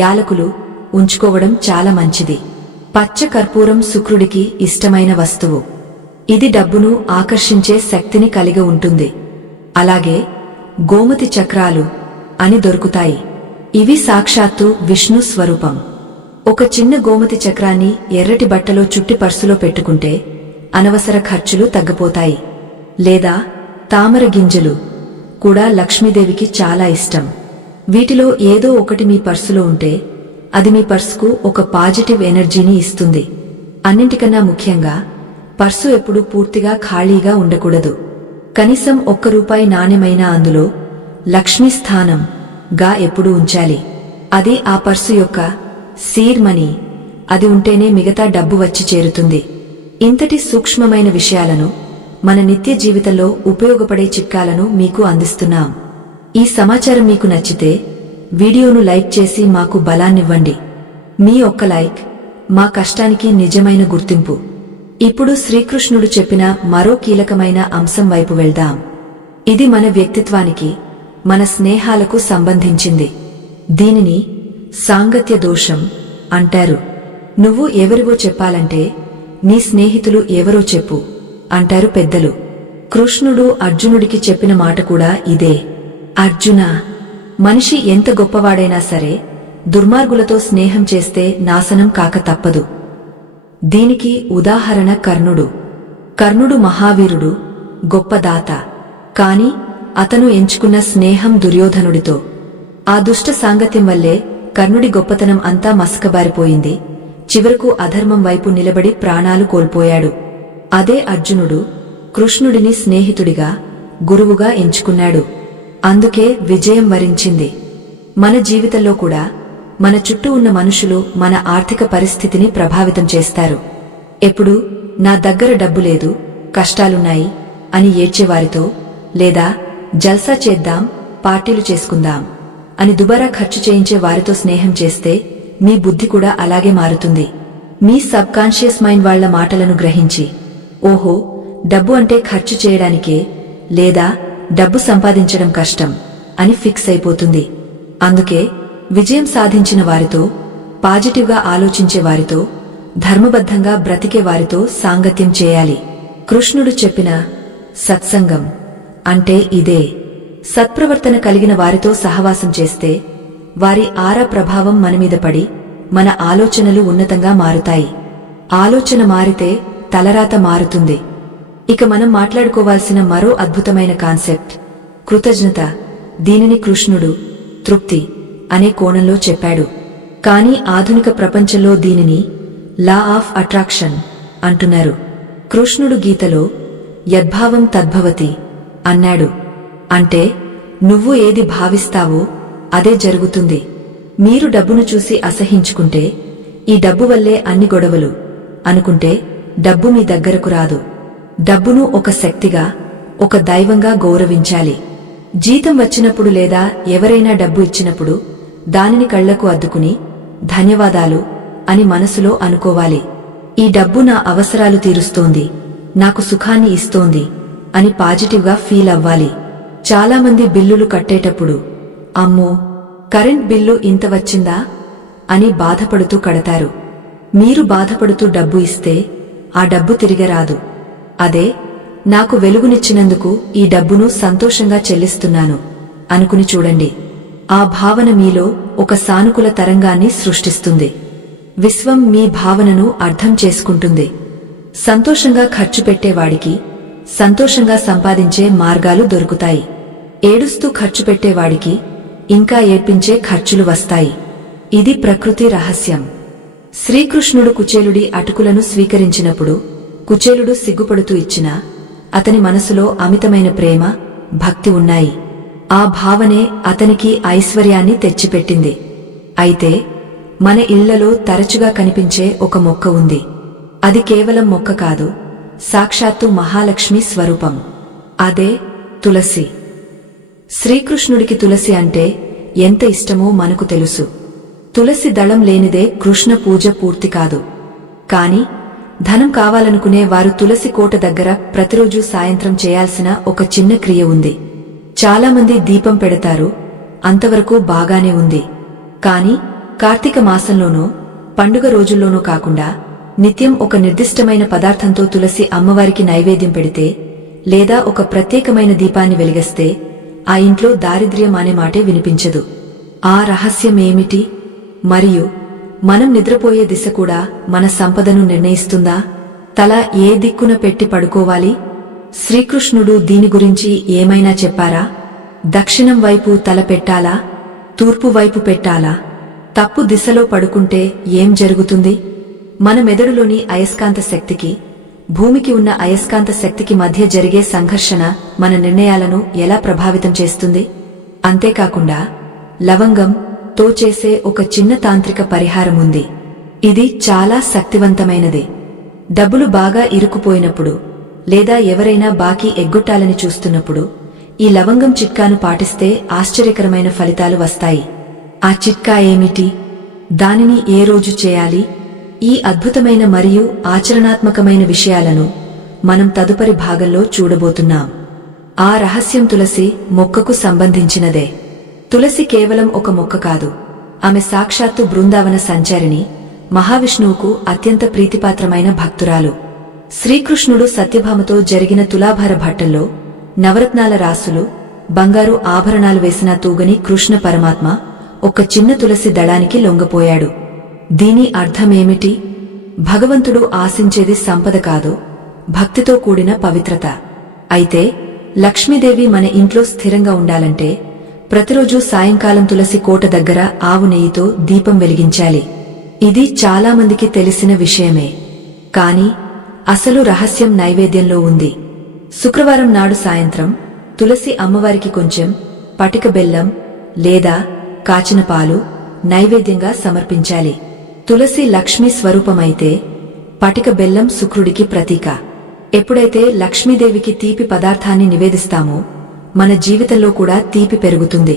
యాలకులు ఉంచుకోవడం చాలా మంచిది. పచ్చ కర్పూరం శుక్రుడికి ఇష్టమైన వస్తువు. ఇది డబ్బును ఆకర్షించే శక్తిని కలిగి ఉంటుంది. అలాగే గోమతి చక్రాలు అని దొరుకుతాయి. ఇవి సాక్షాత్తు విష్ణు స్వరూపం. ఒక చిన్న గోమతి చక్రాన్ని ఎర్రటి బట్టలో చుట్టి పర్సులో పెట్టుకుంటే అనవసర ఖర్చులు తగ్గిపోతాయి. లేదా తామర గింజలు కూడా లక్ష్మీదేవికి చాలా ఇష్టం. వీటిలో ఏదో ఒకటి మీ పర్సులో ఉంటే అది మీ పర్సుకు ఒక పాజిటివ్ ఎనర్జీని ఇస్తుంది. అన్నింటికన్నా ముఖ్యంగా పర్సు ఎప్పుడూ పూర్తిగా ఖాళీగా ఉండకూడదు. కనీసం ₹1 నాణ్యమైనా అందులో లక్ష్మీ స్థానం గా ఎప్పుడూ ఉంచాలి. అది ఆ పర్సు యొక్క సీడ్ మనీ. అది ఉంటేనే మిగతా డబ్బు వచ్చి చేరుతుంది. ఇంతటి సూక్ష్మమైన విషయాలను, మన నిత్య జీవితంలో ఉపయోగపడే చిట్కాలను మీకు అందిస్తున్నాం. ఈ సమాచారం మీకు నచ్చితే వీడియోను లైక్ చేసి మాకు బలాన్నివ్వండి. మీ ఒక్క లైక్ మా కష్టానికి నిజమైన గుర్తింపు. ఇప్పుడు శ్రీకృష్ణుడు చెప్పిన మరో కీలకమైన అంశం వైపు వెళ్దాం. ఇది మన వ్యక్తిత్వానికి, మన స్నేహాలకు సంబంధించింది. దీనిని సాంగత్య దోషం అంటారు. నువ్వు ఎవరివో చెప్పాలంటే నీ స్నేహితులు ఎవరో చెప్పు అంటారు పెద్దలు. కృష్ణుడు అర్జునుడికి చెప్పిన మాట కూడా ఇదే. అర్జునా, మనిషి ఎంత గొప్పవాడైనా సరే దుర్మార్గులతో స్నేహం చేస్తే నాశనం కాక తప్పదు. దీనికి ఉదాహరణ కర్ణుడు. కర్ణుడు మహావీరుడు, గొప్ప దాత. కాని అతను ఎంచుకున్న స్నేహం దుర్యోధనుడితో. ఆ దుష్ట సాంగత్యం వల్లే కర్ణుడి గొప్పతనం అంతా మసకబారిపోయింది. చివరకు అధర్మం వైపు నిలబడి ప్రాణాలు కోల్పోయాడు. అదే అర్జునుడు కృష్ణుడిని స్నేహితుడిగా, గురువుగా ఎంచుకున్నాడు. అందుకే విజయం వరించింది. మన జీవితంలో కూడా మన చుట్టూ ఉన్న మనుషులు మన ఆర్థిక పరిస్థితిని ప్రభావితం చేస్తారు. ఎప్పుడూ నా దగ్గర డబ్బు లేదు, కష్టాలున్నాయి అని ఏడ్చేవారితో, లేదా జల్సా చేద్దాం, పార్టీలు చేసుకుందాం అని దుబారా ఖర్చు చేయించే వారితో స్నేహం చేస్తే మీ బుద్ధి కూడా అలాగే మారుతుంది. మీ సబ్ కాన్షియస్ మైండ్ వాళ్ల మాటలను గ్రహించి, ఓహో, డబ్బు అంటే ఖర్చు చేయడానికే, లేదా డబ్బు సంపాదించడం కష్టం అని ఫిక్స్ అయిపోతుంది. అందుకే విజయం సాధించిన వారితో, పాజిటివ్గా ఆలోచించే వారితో, ధర్మబద్ధంగా బ్రతికే వారితో సాంగత్యం చేయాలి. కృష్ణుడు చెప్పిన సత్సంగం అంటే ఇదే. సత్ప్రవర్తన కలిగిన వారితో సహవాసం చేస్తే వారి ఆరా ప్రభావం మనమీద పడి మన ఆలోచనలు ఉన్నతంగా మారుతాయి. ఆలోచన మారితే తలరాత మారుతుంది. ఇక మనం మాట్లాడుకోవాల్సిన మరో అద్భుతమైన కాన్సెప్ట్ కృతజ్ఞత. దీనిని కృష్ణుడు తృప్తి అనే కోణంలో చెప్పాడు. కానీ ఆధునిక ప్రపంచంలో దీనిని లా ఆఫ్ అట్రాక్షన్ అంటున్నారు. కృష్ణుడు గీతలో యద్భావం తద్భవతి అన్నాడు. అంటే నువ్వు ఏది భావిస్తావో అదే జరుగుతుంది. మీరు డబ్బును చూసి అసహించుకుంటే ఈ డబ్బు వల్లే అన్ని గొడవలు అనుకుంటే డబ్బు మీ దగ్గరకు రాదు. డబ్బును ఒక శక్తిగా, ఒక దైవంగా గౌరవించాలి. జీతం వచ్చినప్పుడు లేదా ఎవరైనా డబ్బు ఇచ్చినప్పుడు దానిని కళ్లకు అద్దుకుని ధన్యవాదాలు అని మనసులో అనుకోవాలి. ఈ డబ్బు నా అవసరాలు తీరుస్తోంది, నాకు సుఖాన్ని ఇస్తోంది అని పాజిటివ్గా ఫీల్ అవ్వాలి. చాలామంది బిల్లులు కట్టేటప్పుడు అమ్మో, కరెంట్ బిల్లు ఇంత వచ్చిందా అని బాధపడుతూ కడతారు. మీరు బాధపడుతూ డబ్బు ఇస్తే ఆ డబ్బు తిరిగి రాదు. అదే నాకు వెలుగునిచ్చినందుకు ఈ డబ్బును సంతోషంగా చెల్లిస్తున్నాను అనుకుని చూడండి. ఆ భావన మీలో ఒక సానుకూల తరంగాన్ని సృష్టిస్తుంది. విశ్వం మీ భావనను అర్థం చేసుకుంటుంది. సంతోషంగా ఖర్చు పెట్టేవాడికి సంతోషంగా సంపాదించే మార్గాలు దొరుకుతాయి. ఏడుస్తూ ఖర్చు పెట్టేవాడికి ఇంకా ఏడ్పించే ఖర్చులు వస్తాయి. ఇది ప్రకృతి రహస్యం. శ్రీకృష్ణుడు కుచేలుడి అటుకులను స్వీకరించినప్పుడు కుచేలుడు సిగ్గుపడుతూ ఇచ్చినా అతని మనసులో అమితమైన ప్రేమ, భక్తి ఉన్నాయి. ఆ భావనే అతనికి ఐశ్వర్యాన్ని తెచ్చిపెట్టింది. అయితే మన ఇళ్లలో తరచుగా కనిపించే ఒక మొక్క ఉంది. అది కేవలం మొక్క కాదు, సాక్షాత్తు మహాలక్ష్మి స్వరూపం. అదే తులసి. శ్రీకృష్ణుడికి తులసి అంటే ఎంత ఇష్టమో మనకు తెలుసు. తులసి దళం లేనిదే కృష్ణ పూజ పూర్తి కాదు. కాని ధనం కావాలనుకునే వారు తులసి కోట దగ్గర ప్రతిరోజూ సాయంత్రం చేయాల్సిన ఒక చిన్న క్రియ ఉంది. చాలామంది దీపం పెడతారు, అంతవరకు బాగానే ఉంది. కాని కార్తీక మాసంలోనో పండుగ రోజుల్లోనో కాకుండా నిత్యం ఒక నిర్దిష్టమైన పదార్థంతో తులసి అమ్మవారికి నైవేద్యం పెడితే, లేదా ఒక ప్రత్యేకమైన దీపాన్ని వెలిగిస్తే ఆ ఇంట్లో దారిద్ర్యం అనే మాటే వినిపించదు. ఆ రహస్యమేమిటి? మరియు మనం నిద్రపోయే దిశ కూడా మన సంపదను నిర్ణయిస్తుందా? తల ఏ దిక్కున పెట్టి పడుకోవాలి? శ్రీకృష్ణుడు దీని గురించి ఏమైనా చెప్పారా? దక్షిణం వైపు తల పెట్టాలా? తూర్పు వైపు పెట్టాలా? తప్పు దిశలో పడుకుంటే ఏం జరుగుతుంది? మన మెదడులోని అయస్కాంత శక్తికి, భూమికి ఉన్న అయస్కాంత శక్తికి మధ్య జరిగే సంఘర్షణ మన నిర్ణయాలను ఎలా ప్రభావితం చేస్తుంది? అంతేకాకుండా లవంగం తో చేసే ఒక చిన్న తాంత్రిక పరిహారం ఉంది. ఇది చాలా శక్తివంతమైనది. డబ్బులు బాగా ఇరుక్కుపోయినప్పుడు లేదా ఎవరైనా బాకీ ఎగ్గొట్టాలని చూస్తున్నప్పుడు ఈ లవంగం చిట్కాను పాటిస్తే ఆశ్చర్యకరమైన ఫలితాలు వస్తాయి. ఆ చిట్కా ఏమిటి? దానిని ఏ రోజు చేయాలి? ఈ అద్భుతమైన మరియు ఆచరణాత్మకమైన విషయాలను మనం తదుపరి భాగంలో చూడబోతున్నాం. ఆ రహస్యం తులసి మొక్కకు సంబంధించినదే. తులసి కేవలం ఒక మొక్క కాదు, ఆమె సాక్షాత్తు బృందావన సంచారిణి, మహావిష్ణువుకు అత్యంత ప్రీతిపాత్రమైన భక్తురాలు. శ్రీకృష్ణుడు సత్యభామతో జరిగిన తులాభార భట్టంలో నవరత్నాల రాసులు, బంగారు ఆభరణాలు వేసిన తూగని కృష్ణ పరమాత్మ ఒక చిన్న తులసి దళానికి లొంగపోయాడు. దీని అర్థమేమిటి? భగవంతుడు ఆశించేది సంపద కాదు, భక్తితో కూడిన పవిత్రత. అయితే లక్ష్మీదేవి మన ఇంట్లో స్థిరంగా ఉండాలంటే ప్రతిరోజూ సాయంకాలం తులసి కోట దగ్గర ఆవు నెయ్యితో దీపం వెలిగించాలి. ఇది చాలామందికి తెలిసిన విషయమే. కాని అసలు రహస్యం నైవేద్యంలో ఉంది. శుక్రవారం నాడు సాయంత్రం తులసి అమ్మవారికి కొంచెం పటిక బెల్లం లేదా కాచిన పాలు నైవేద్యంగా సమర్పించాలి. తులసి లక్ష్మీ స్వరూపమైతే పటిక బెల్లం శుక్రుడికి ప్రతీక. ఎప్పుడైతే లక్ష్మీదేవికి తీపి పదార్థాన్ని నివేదిస్తామో మన జీవితంలో కూడా తీపి పెరుగుతుంది.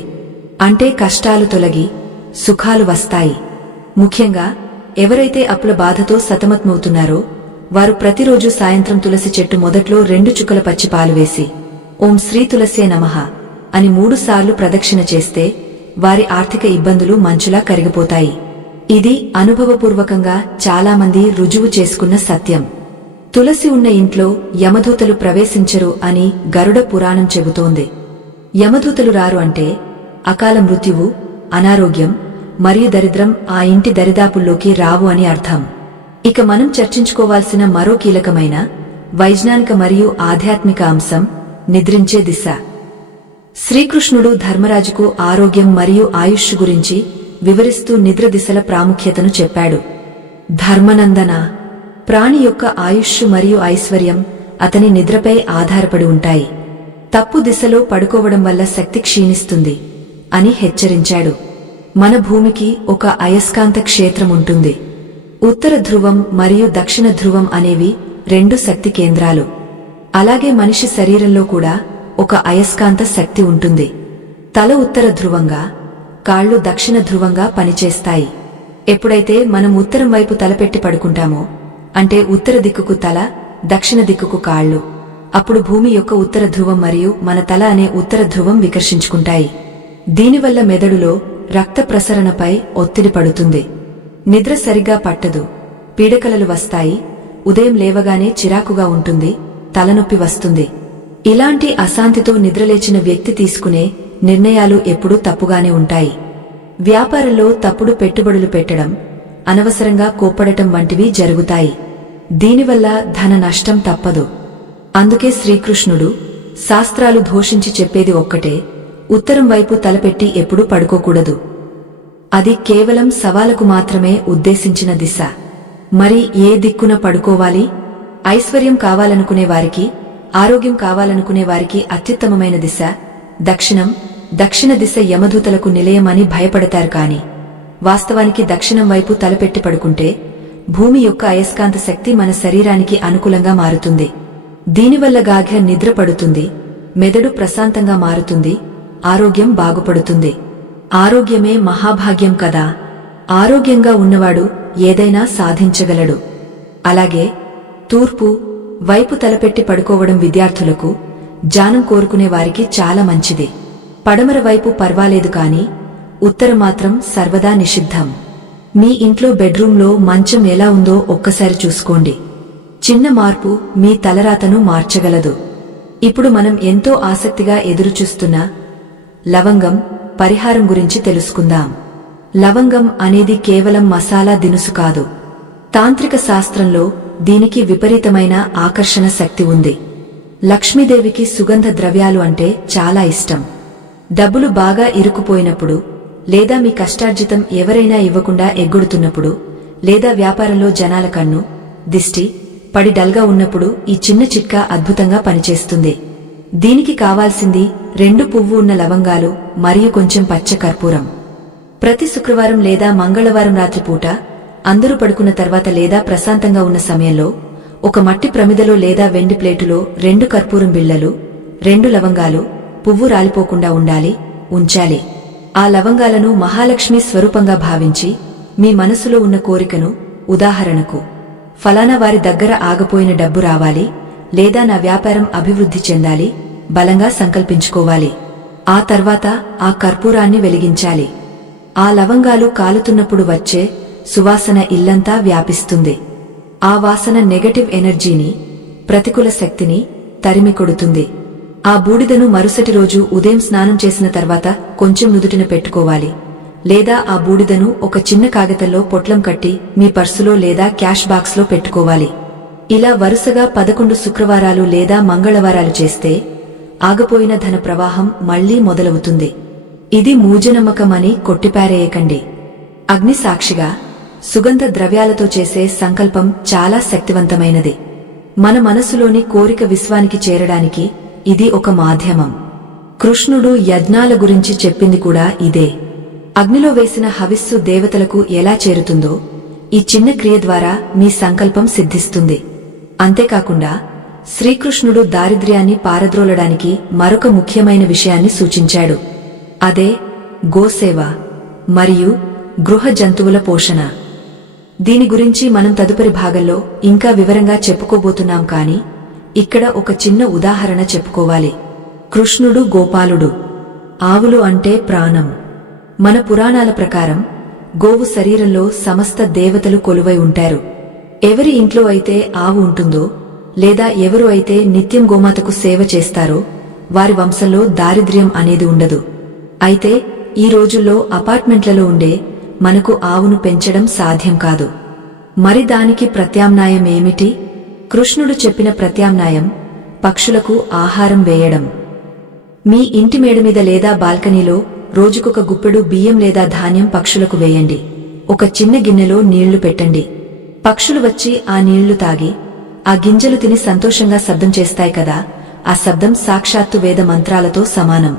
అంటే కష్టాలు తొలగి సుఖాలు వస్తాయి. ముఖ్యంగా ఎవరైతే అప్పుల బాధతో సతమతమవుతున్నారో వారు ప్రతిరోజు సాయంత్రం తులసి చెట్టు మొదట్లో 2 చుక్కల పచ్చి పాలు వేసి ఓం శ్రీ తులసే నమః అని 3 సార్లు ప్రదక్షిణ చేస్తే వారి ఆర్థిక ఇబ్బందులు మంచులా కరిగిపోతాయి. ఇది అనుభవపూర్వకంగా చాలామంది రుజువు చేసుకున్న సత్యం. తులసి ఉన్న ఇంట్లో యమదూతలు ప్రవేశించరు అని గరుడ పురాణం చెబుతోంది. యమదూతలు రారు అంటే అకాల మృత్యువు, అనారోగ్యం మరియు దరిద్రం ఆ ఇంటి దరిదాపుల్లోకి రావు అని అర్థం. ఇక మనం చర్చించుకోవాల్సిన మరో కీలకమైన వైజ్ఞానిక మరియు ఆధ్యాత్మిక అంశం నిద్రించే దిశ. శ్రీకృష్ణుడు ధర్మరాజుకు ఆరోగ్యం మరియు ఆయుష్ గురించి వివరిస్తూ నిద్ర దిశల ప్రాముఖ్యతను చెప్పాడు. ధర్మనందన, ప్రాణి యొక్క ఆయుష్ మరియు ఐశ్వర్యం అతని నిద్రపై ఆధారపడి ఉంటాయి. తప్పు దిశలో పడుకోవడం వల్ల శక్తి క్షీణిస్తుంది అని హెచ్చరించాడు. మన భూమికి ఒక అయస్కాంత క్షేత్రం ఉంటుంది. ఉత్తర ధ్రువం మరియు దక్షిణ ధ్రువం అనేవి 2 శక్తి కేంద్రాలు. అలాగే మనిషి శరీరంలో కూడా ఒక అయస్కాంత శక్తి ఉంటుంది. తల ఉత్తర ధ్రువంగా, కాళ్లు దక్షిణ ధ్రువంగా పనిచేస్తాయి. ఎప్పుడైతే మనం ఉత్తరం వైపు తలపెట్టి పడుకుంటామో అంటే ఉత్తర దిక్కుకు తల, దక్షిణ దిక్కుకు కాళ్లు, అప్పుడు భూమి యొక్క ఉత్తర ధ్రువం మరియు మన తల అనే ఉత్తర ధ్రువం వికర్షించుకుంటాయి. దీనివల్ల మెదడులో రక్త ప్రసరణపై ఒత్తిడి పడుతుంది. నిద్ర సరిగా పట్టదు, పీడకలలు వస్తాయి, ఉదయం లేవగానే చిరాకుగా ఉంటుంది, తలనొప్పి వస్తుంది. ఇలాంటి అశాంతితో నిద్రలేచిన వ్యక్తి తీసుకునే నిర్ణయాలు ఎప్పుడూ తప్పుగానే ఉంటాయి. వ్యాపారంలో తప్పుడు పెట్టుబడులు పెట్టడం, అనవసరంగా కోప్పడటం వంటివి జరుగుతాయి. దీనివల్ల ధన నష్టం తప్పదు. అందుకే శ్రీకృష్ణుడు శాస్త్రాలు ఘోషించి చెప్పేది ఒక్కటే, ఉత్తరం వైపు తలపెట్టి ఎప్పుడూ పడుకోకూడదు. అది కేవలం సవాలకు మాత్రమే ఉద్దేశించిన దిశ. మరి ఏ దిక్కున పడుకోవాలి? ఐశ్వర్యం కావాలనుకునే వారికి, ఆరోగ్యం కావాలనుకునే వారికి అత్యుత్తమమైన దిశ దక్షిణం. దక్షిణ దిశ యమదూతలకు నిలయమని భయపడతారు కాని వాస్తవానికి దక్షిణం వైపు తలపెట్టి పడుకుంటే భూమి యొక్క అయస్కాంత శక్తి మన శరీరానికి అనుకూలంగా మారుతుంది. దీనివల్ల గాఢ నిద్ర పడుతుంది, మెదడు ప్రశాంతంగా మారుతుంది, ఆరోగ్యం బాగుపడుతుంది. ఆరోగ్యమే మహాభాగ్యం కదా. ఆరోగ్యంగా ఉన్నవాడు ఏదైనా సాధించగలడు. అలాగే తూర్పు వైపు తలపెట్టి పడుకోవడం విద్యార్థులకు, జ్ఞానం కోరుకునే వారికి చాలా మంచిది. పడమర వైపు పర్వాలేదు కాని ఉత్తరం మాత్రం సర్వదా నిషిద్ధం. మీ ఇంట్లో బెడ్రూంలో మంచం ఎలా ఉందో ఒక్కసారి చూసుకోండి. చిన్న మార్పు మీ తలరాతను మార్చగలదు. ఇప్పుడు మనం ఎంతో ఆసక్తిగా ఎదురుచూస్తున్న లవంగం పరిహారం గురించి తెలుసుకుందాం. లవంగం అనేది కేవలం మసాలా దినుసు కాదు. తాంత్రిక శాస్త్రంలో దీనికి విపరీతమైన ఆకర్షణ శక్తి ఉంది. లక్ష్మీదేవికి సుగంధ ద్రవ్యాలు అంటే చాలా ఇష్టం. డబ్బులు బాగా ఇరుక్కుపోయినప్పుడు, లేదా మీ కష్టార్జితం ఎవరైనా ఇవ్వకుండా ఎగ్గొడుతున్నప్పుడు, లేదా వ్యాపారంలో జనాల కన్ను, దిష్టి పడి డల్గా ఉన్నప్పుడు ఈ చిన్న చిట్కా అద్భుతంగా పనిచేస్తుంది. దీనికి కావాల్సింది 2 పువ్వు ఉన్న లవంగాలు మరియు కొంచెం పచ్చ కర్పూరం. ప్రతి శుక్రవారం లేదా మంగళవారం రాత్రిపూట అందరూ పడుకున్న తర్వాత లేదా ప్రశాంతంగా ఉన్న సమయంలో ఒక మట్టి ప్రమిదలో లేదా వెండి ప్లేటులో 2 కర్పూరం బిళ్లలు, 2 లవంగాలు, పువ్వు రాలిపోకుండా ఉంచాలి. ఆ లవంగాలను మహాలక్ష్మి స్వరూపంగా భావించి మీ మనసులో ఉన్న కోరికను, ఉదాహరణకు ఫలానా వారి దగ్గర ఆగపోయిన డబ్బు రావాలి, లేదా నా వ్యాపారం అభివృద్ధి చెందాలి, బలంగా సంకల్పించుకోవాలి. ఆ తర్వాత ఆ కర్పూరాన్ని వెలిగించాలి. ఆ లవంగాలు కాలుతున్నప్పుడు వచ్చే సువాసన ఇల్లంతా వ్యాపిస్తుంది. ఆ వాసన నెగటివ్ ఎనర్జీని, ప్రతికూల శక్తిని తరిమి కొడుతుంది. ఆ బూడిదను మరుసటి రోజు ఉదయం స్నానం చేసిన తర్వాత కొంచెం నుదుటిన పెట్టుకోవాలి, లేదా ఆ బూడిదను ఒక చిన్న కాగితంలో పొట్లం కట్టి మీ పర్సులో లేదా క్యాష్ బాక్స్లో పెట్టుకోవాలి. ఇలా వరుసగా 11 శుక్రవారాలు లేదా మంగళవారాలు చేస్తే ఆగపోయిన ధన ప్రవాహం మళ్లీ మొదలవుతుంది. ఇది మూఢనమ్మకమని కొట్టిపారేయకండి. అగ్ని సాక్షిగా సుగంధ ద్రవ్యాలతో చేసే సంకల్పం చాలా శక్తివంతమైనది. మన మనసులోని కోరిక విశ్వానికి చేరడానికి ఇది ఒక మాధ్యమం. కృష్ణుడు యజ్ఞాల గురించి చెప్పింది కూడా ఇదే. అగ్నిలో వేసిన హవిస్సు దేవతలకు ఎలా చేరుతుందో ఈ చిన్న క్రియ ద్వారా మీ సంకల్పం సిద్ధిస్తుంది. అంతేకాకుండా శ్రీకృష్ణుడు దారిద్ర్యాన్ని పారద్రోలడానికి మరొక ముఖ్యమైన విషయాన్ని సూచించాడు. అదే గోసేవ మరియు గృహ జంతువుల పోషణ. దీని గురించి మనం తదుపరి భాగంలో ఇంకా వివరంగా చెప్పుకోబోతున్నాం కాని ఇక్కడ ఒక చిన్న ఉదాహరణ చెప్పుకోవాలి. కృష్ణుడు గోపాలుడు. ఆవులు అంటే ప్రాణం. మన పురాణాల ప్రకారం గోవు శరీరంలో సమస్త దేవతలు కొలువై ఉంటారు. ఎవరి ఇంట్లో అయితే ఆవు ఉంటుందో లేదా ఎవరు అయితే నిత్యం గోమాతకు సేవ చేస్తారో వారి వంశంలో దారిద్ర్యం అనేది ఉండదు. అయితే ఈ రోజుల్లో అపార్ట్మెంట్లలో ఉండే మనకు ఆవును పెంచడం సాధ్యం కాదు. మరి దానికి ప్రత్యామ్నాయం ఏమిటి? కృష్ణుడు చెప్పిన ప్రత్యామ్నాయం పక్షులకు ఆహారం వేయడం. మీ ఇంటి మేడ మీద లేదా బాల్కనీలో రోజుకొక గుప్పెడు బియ్యం లేదా ధాన్యం పక్షులకు వేయండి. ఒక చిన్న గిన్నెలో నీళ్లు పెట్టండి. పక్షులు వచ్చి ఆ నీళ్లు తాగి ఆ గింజలు తిని సంతోషంగా శబ్దం చేస్తాయి కదా, ఆ శబ్దం సాక్షాత్తు వేద మంత్రాలతో సమానం.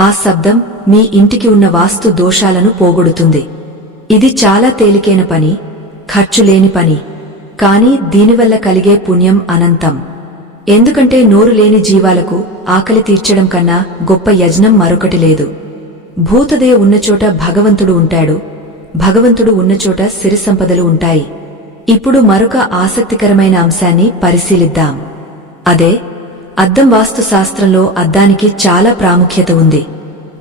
ఆ శబ్దం మీ ఇంటికి ఉన్న వాస్తు దోషాలను పోగొడుతుంది. ఇది చాలా తేలికైన పని, ఖర్చు లేని పని. కాని దీనివల్ల కలిగే పుణ్యం అనంతం. ఎందుకంటే నోరు లేని జీవాలకు ఆకలి తీర్చడం కన్నా గొప్ప యజ్ఞం మరొకటి లేదు. భూతదయ ఉన్నచోట భగవంతుడు ఉంటాడు, భగవంతుడు ఉన్నచోట సిరి సంపదలు ఉంటాయి. ఇప్పుడు మరొక ఆసక్తికరమైన అంశాన్ని పరిశీలిద్దాం. అదే అద్దం. వాస్తు శాస్త్రంలో అద్దానికి చాలా ప్రాముఖ్యత ఉంది.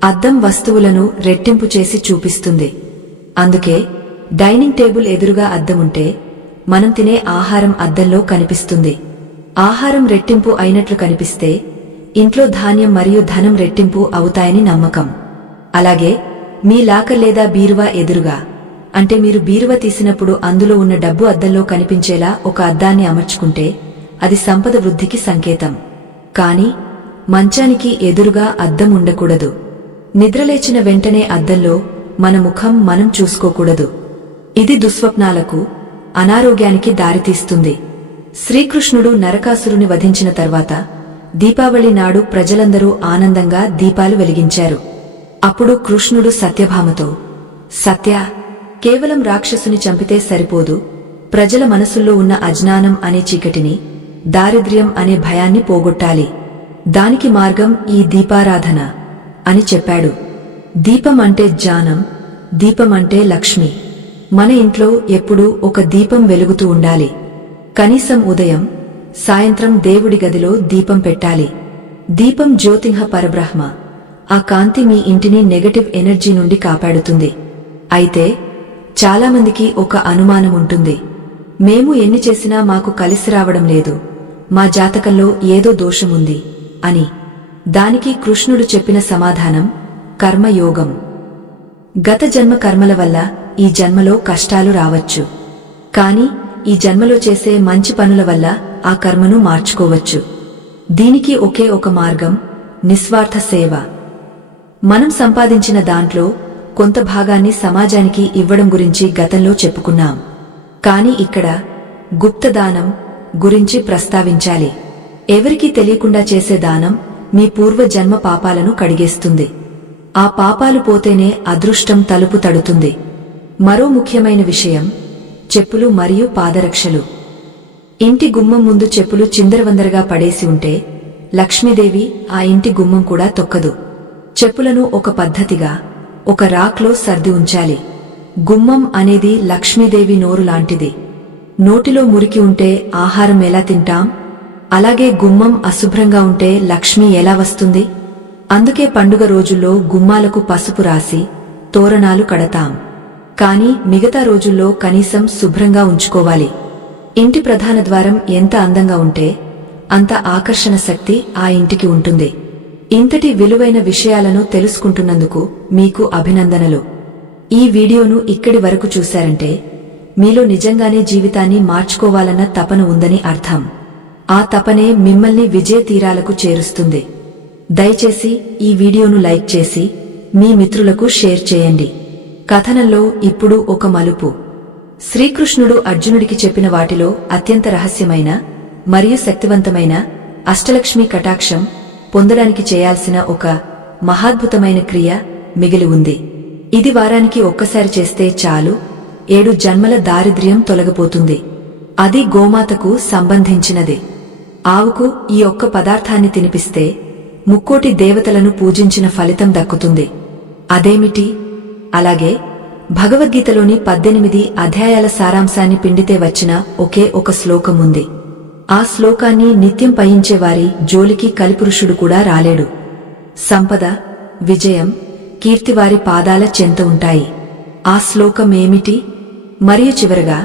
అద్దం వస్తువులను రెట్టింపు చేసి చూపిస్తుంది. అందుకే డైనింగ్ టేబుల్ ఎదురుగా అద్దముంటే మనం తినే ఆహారం అద్దంలో కనిపిస్తుంది. ఆహారం రెట్టింపు అయినట్లు కనిపిస్తే ఇంట్లో ధాన్యం మరియు ధనం రెట్టింపు అవుతాయని నమ్మకం. అలాగే మీ లాకర్ లేదా బీరువా ఎదురుగా, అంటే మీరు బీరువా తీసినప్పుడు అందులో ఉన్న డబ్బు అద్దంలో కనిపించేలా ఒక అద్దాన్ని అమర్చుకుంటే అది సంపద వృద్ధికి సంకేతం. కాని మంచానికి ఎదురుగా అద్దం ఉండకూడదు. నిద్రలేచిన వెంటనే అద్దంలో మన ముఖం మనం చూసుకోకూడదు. ఇది దుస్వప్నాలకు, అనారోగ్యానికి దారితీస్తుంది. శ్రీకృష్ణుడు నరకాసురుని వధించిన తర్వాత దీపావళి నాడు ప్రజలందరూ ఆనందంగా దీపాలు వెలిగించారు. అప్పుడు కృష్ణుడు సత్యభామతో, సత్య, కేవలం రాక్షసుని చంపితే సరిపోదు, ప్రజల మనసుల్లో ఉన్న అజ్ఞానం అనే చీకటిని, దారిద్ర్యం అనే భయాన్ని పోగొట్టాలి. దానికి మార్గం ఈ దీపారాధన అని చెప్పాడు. దీపం అంటే జ్ఞానం, దీపం అంటే లక్ష్మి. మన ఇంట్లో ఎప్పుడూ ఒక దీపం వెలుగుతూ ఉండాలి. కనీసం ఉదయం, సాయంత్రం దేవుడి గదిలో దీపం పెట్టాలి. దీపం జ్యోతిః పరబ్రహ్మ. ఆ కాంతి మీ ఇంటిని నెగటివ్ ఎనర్జీ నుండి కాపాడుతుంది. అయితే చాలామందికి ఒక అనుమానం ఉంటుంది. మేము ఎన్ని చేసినా మాకు కలిసి రావడం లేదు, మా జాతకంలో ఏదో దోషముంది అని. దానికి కృష్ణుడు చెప్పిన సమాధానం కర్మయోగం. గత జన్మ కర్మల వల్ల ఈ జన్మలో కష్టాలు రావచ్చు. కాని ఈ జన్మలో చేసే మంచి పనుల వల్ల ఆ కర్మను మార్చుకోవచ్చు. దీనికి ఒకే ఒక మార్గం, నిస్వార్థ సేవ. మనం సంపాదించిన దాంట్లో కొంత భాగాన్ని సమాజానికి ఇవ్వడం గురించి గతంలో చెప్పుకున్నాం. కాని ఇక్కడ గుప్తదానం గురించి ప్రస్తావించాలి. ఎవరికీ తెలియకుండా చేసే దానం మీ పూర్వజన్మ పాపాలను కడిగేస్తుంది. ఆ పాపాలు పోతేనే అదృష్టం తలుపు తడుతుంది. మరో ముఖ్యమైన విషయం, చెప్పులు మరియు పాదరక్షలు. ఇంటి గుమ్మం ముందు చెప్పులు చిందరవందరగా పడేసి ఉంటే లక్ష్మీదేవి ఆ ఇంటి గుమ్మం కూడా తొక్కదు. చెప్పులను ఒక పద్ధతిగా ఒక రాక్లో సర్ది ఉంచాలి. గుమ్మం అనేది లక్ష్మీదేవి నోరు లాంటిది. నోటిలో మురికి ఉంటే ఆహారం ఎలా తింటాం? అలాగే గుమ్మం అశుభ్రంగా ఉంటే లక్ష్మి ఎలా వస్తుంది? అందుకే పండుగ రోజుల్లో గుమ్మాలకు పసుపు రాసి తోరణాలు కడతాం. కాని మిగతా రోజుల్లో కనీసం శుభ్రంగా ఉంచుకోవాలి. ఇంటి ప్రధాన ద్వారం ఎంత అందంగా ఉంటే అంత ఆకర్షణ శక్తి ఆ ఇంటికి ఉంటుంది. ఇంతటి విలువైన విషయాలను తెలుసుకుంటున్నందుకు మీకు అభినందనలు. ఈ వీడియోను ఇక్కడి వరకు చూశారంటే మీలో నిజంగానే జీవితాన్ని మార్చుకోవాలన్న తపన ఉందని అర్థం. ఆ తపనే మిమ్మల్ని విజయ తీరాలకు చేరుస్తుంది. దయచేసి ఈ వీడియోను లైక్ చేసి మీ మిత్రులకు షేర్ చేయండి. కథనంలో ఇప్పుడు ఒక మలుపు. శ్రీకృష్ణుడు అర్జునుడికి చెప్పిన వాటిలో అత్యంత రహస్యమైన మరియు శక్తివంతమైన అష్టలక్ష్మి కటాక్షం పొందడానికి చేయాల్సిన ఒక మహాద్భుతమైన క్రియ మిగిలి ఉంది. ఇది వారానికి ఒక్కసారి చేస్తే చాలు, 7 జన్మల దారిద్ర్యం తొలగిపోతుంది. అది గోమాతకు సంబంధించినది. ఆవుకు ఈ ఒక్క పదార్థాన్ని తినిపిస్తే 3 కోటి దేవతలను పూజించిన ఫలితం దక్కుతుంది. అదేమిటి? అలాగే భగవద్గీతలోని 18 అధ్యాయాల సారాంశాన్ని పిండితే వచ్చిన ఒకే ఒక శ్లోకముంది. ఆ శ్లోకాన్ని నిత్యం పయించేవారి జోలికి కలిపురుషుడు కూడా రాలేడు. సంపద, విజయం, కీర్తివారి పాదాల చెంత ఉంటాయి. ఆ శ్లోకమేమిటి? మరియు చివరగా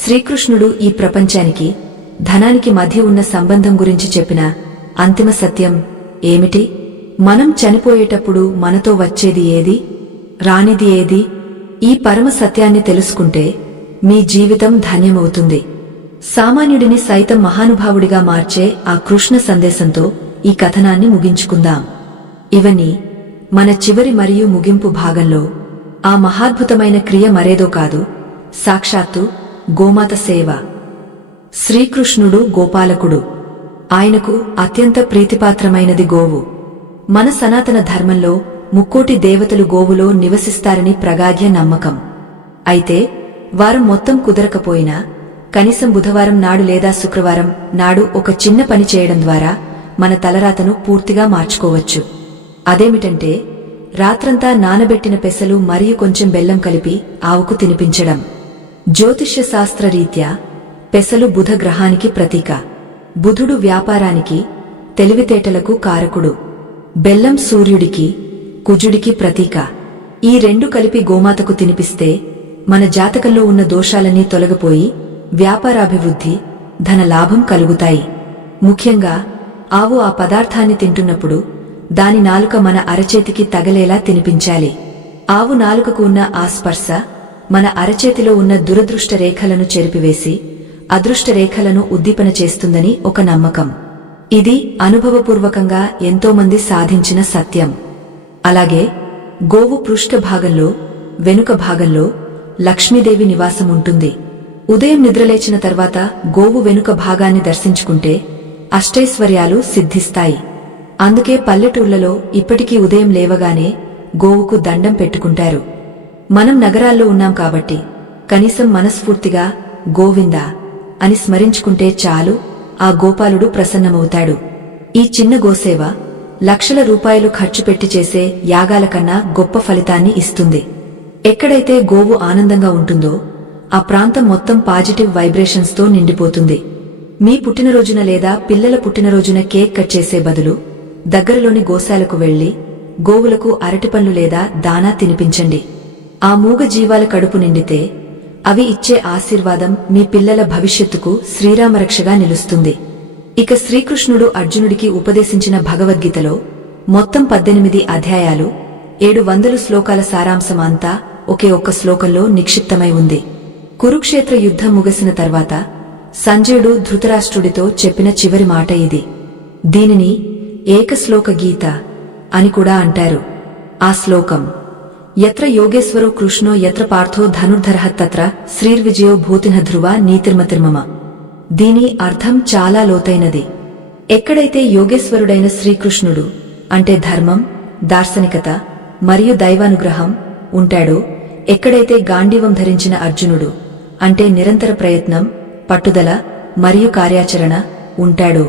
శ్రీకృష్ణుడు ఈ ప్రపంచానికి, ధనానికి మధ్య ఉన్న సంబంధం గురించి చెప్పిన అంతిమ సత్యం ఏమిటి? మనం చనిపోయేటప్పుడు మనతో వచ్చేది ఏది, రానిది ఏది? ఈ పరమ సత్యాన్ని తెలుసుకుంటే మీ జీవితం ధన్యమవుతుంది. సామాన్యుడిని సైతం మహానుభావుడిగా మార్చే ఆ కృష్ణ సందేశంతో ఈ కథనాన్ని ముగించుకుందాం. ఇవన్నీ మన చివరి మరియు ముగింపు భాగంలో ఆ మహాద్భుతమైన క్రియ మరేదో కాదు, సాక్షాత్తు గోమాత సేవ. శ్రీకృష్ణుడు గోపాలకుడు. ఆయనకు అత్యంత ప్రీతిపాత్రమైనది గోవు. మన సనాతన ధర్మంలో 3,000,000 దేవతలు గోవులో నివసిస్తారని ప్రగాఢ్య నమ్మకం. అయితే వారం మొత్తం కుదరకపోయినా కనీసం బుధవారం నాడు లేదా శుక్రవారం నాడు ఒక చిన్న పని చేయడం ద్వారా మన తలరాతను పూర్తిగా మార్చుకోవచ్చు. అదేమిటంటే రాత్రంతా నానబెట్టిన పెసలు మరియు కొంచెం బెల్లం కలిపి ఆవుకు తినిపించడం. జ్యోతిష్య శాస్త్ర రీత్యా పెసలు బుధ గ్రహానికి ప్రతీక. బుధుడు వ్యాపారానికి, తెలివితేటలకు కారకుడు. బెల్లం సూర్యుడికి, కుజుడికి ప్రతీక. ఈ రెండు కలిపి గోమాతకు తినిపిస్తే మన జాతకంలో ఉన్న దోషాలన్నీ తొలగిపోయి వ్యాపారాభివృద్ధి, ధన లాభం కలుగుతాయి. ముఖ్యంగా ఆవు ఆ పదార్థాన్ని తింటున్నప్పుడు దాని నాలుక మన అరచేతికి తగలేలా తినిపించాలి. ఆవు నాలుకకు ఉన్న ఆ స్పర్శ మన అరచేతిలో ఉన్న దురదృష్ట రేఖలను చెరిపివేసి అదృష్ట రేఖలను ఉద్దీపన చేస్తుందని ఒక నమ్మకం. ఇది అనుభవపూర్వకంగా ఎంతోమంది సాధించిన సత్యం. అలాగే గోవు పృష్ఠ భాగంలో, వెనుక భాగంలో లక్ష్మీదేవి నివాసం ఉంటుంది. ఉదయం నిద్రలేచిన తర్వాత గోవు వెనుక భాగాన్ని దర్శించుకుంటే అష్టైశ్వర్యాలు సిద్ధిస్తాయి. అందుకే పల్లెటూర్లలో ఇప్పటికీ ఉదయం లేవగానే గోవుకు దండం పెట్టుకుంటారు. మనం నగరాల్లో ఉన్నాం కాబట్టి కనీసం మనస్ఫూర్తిగా గోవిందా అని స్మరించుకుంటే చాలు, ఆ గోపాలుడు ప్రసన్నమవుతాడు. ఈ చిన్న గోసేవ లక్షల రూపాయలు ఖర్చు పెట్టి చేసే యాగాల కన్నా గొప్ప ఫలితాన్ని ఇస్తుంది. ఎక్కడైతే గోవు ఆనందంగా ఉంటుందో ఆ ప్రాంతం మొత్తం పాజిటివ్ వైబ్రేషన్స్ తో నిండిపోతుంది. మీ పుట్టినరోజున లేదా పిల్లల పుట్టినరోజున కేక్ కట్ చేసే బదులు దగ్గరలోని గోశాలకు వెళ్లి గోవులకు అరటిపండ్లు లేదా దానా తినిపించండి. ఆ మూగ జీవాల కడుపు నిండితే అవి ఇచ్చే ఆశీర్వాదం మీ పిల్లల భవిష్యత్తుకు శ్రీరామరక్షగా నిలుస్తుంది. ఇక శ్రీకృష్ణుడు అర్జునుడికి ఉపదేశించిన భగవద్గీతలో మొత్తం 18 అధ్యాయాలు, 700 శ్లోకాల సారాంశం అంతా ఒకే ఒక్క శ్లోకంలో నిక్షిప్తమై ఉంది. కురుక్షేత్ర యుద్ధం ముగిసిన తర్వాత సంజయుడు ధృతరాష్ట్రుడితో చెప్పిన చివరి మాట ఇది. దీనిని ఏకశ్లోక గీత అని కూడా అంటారు. ఆ శ్లోకం యత్ర యోగేశ్వరో కృష్ణో యత్ర పార్థో ధనుర్ధరః తత్ర శ్రీర్విజయో భూతిన ధ్రువ నీతిర్మతిర్మమ. దీని అర్థం చాలా లోతైనది. ఎక్కడైతే యోగేశ్వరుడైన శ్రీకృష్ణుడు అంటే ధర్మం, దార్శనికత మరియు దైవానుగ్రహం ఉంటాడో, ఎక్కడైతే గాంధీవం ధరించిన అర్జునుడు అంటే నిరంతర ప్రయత్నం, పట్టుదల మరియు కార్యాచరణ ఉంటాడో,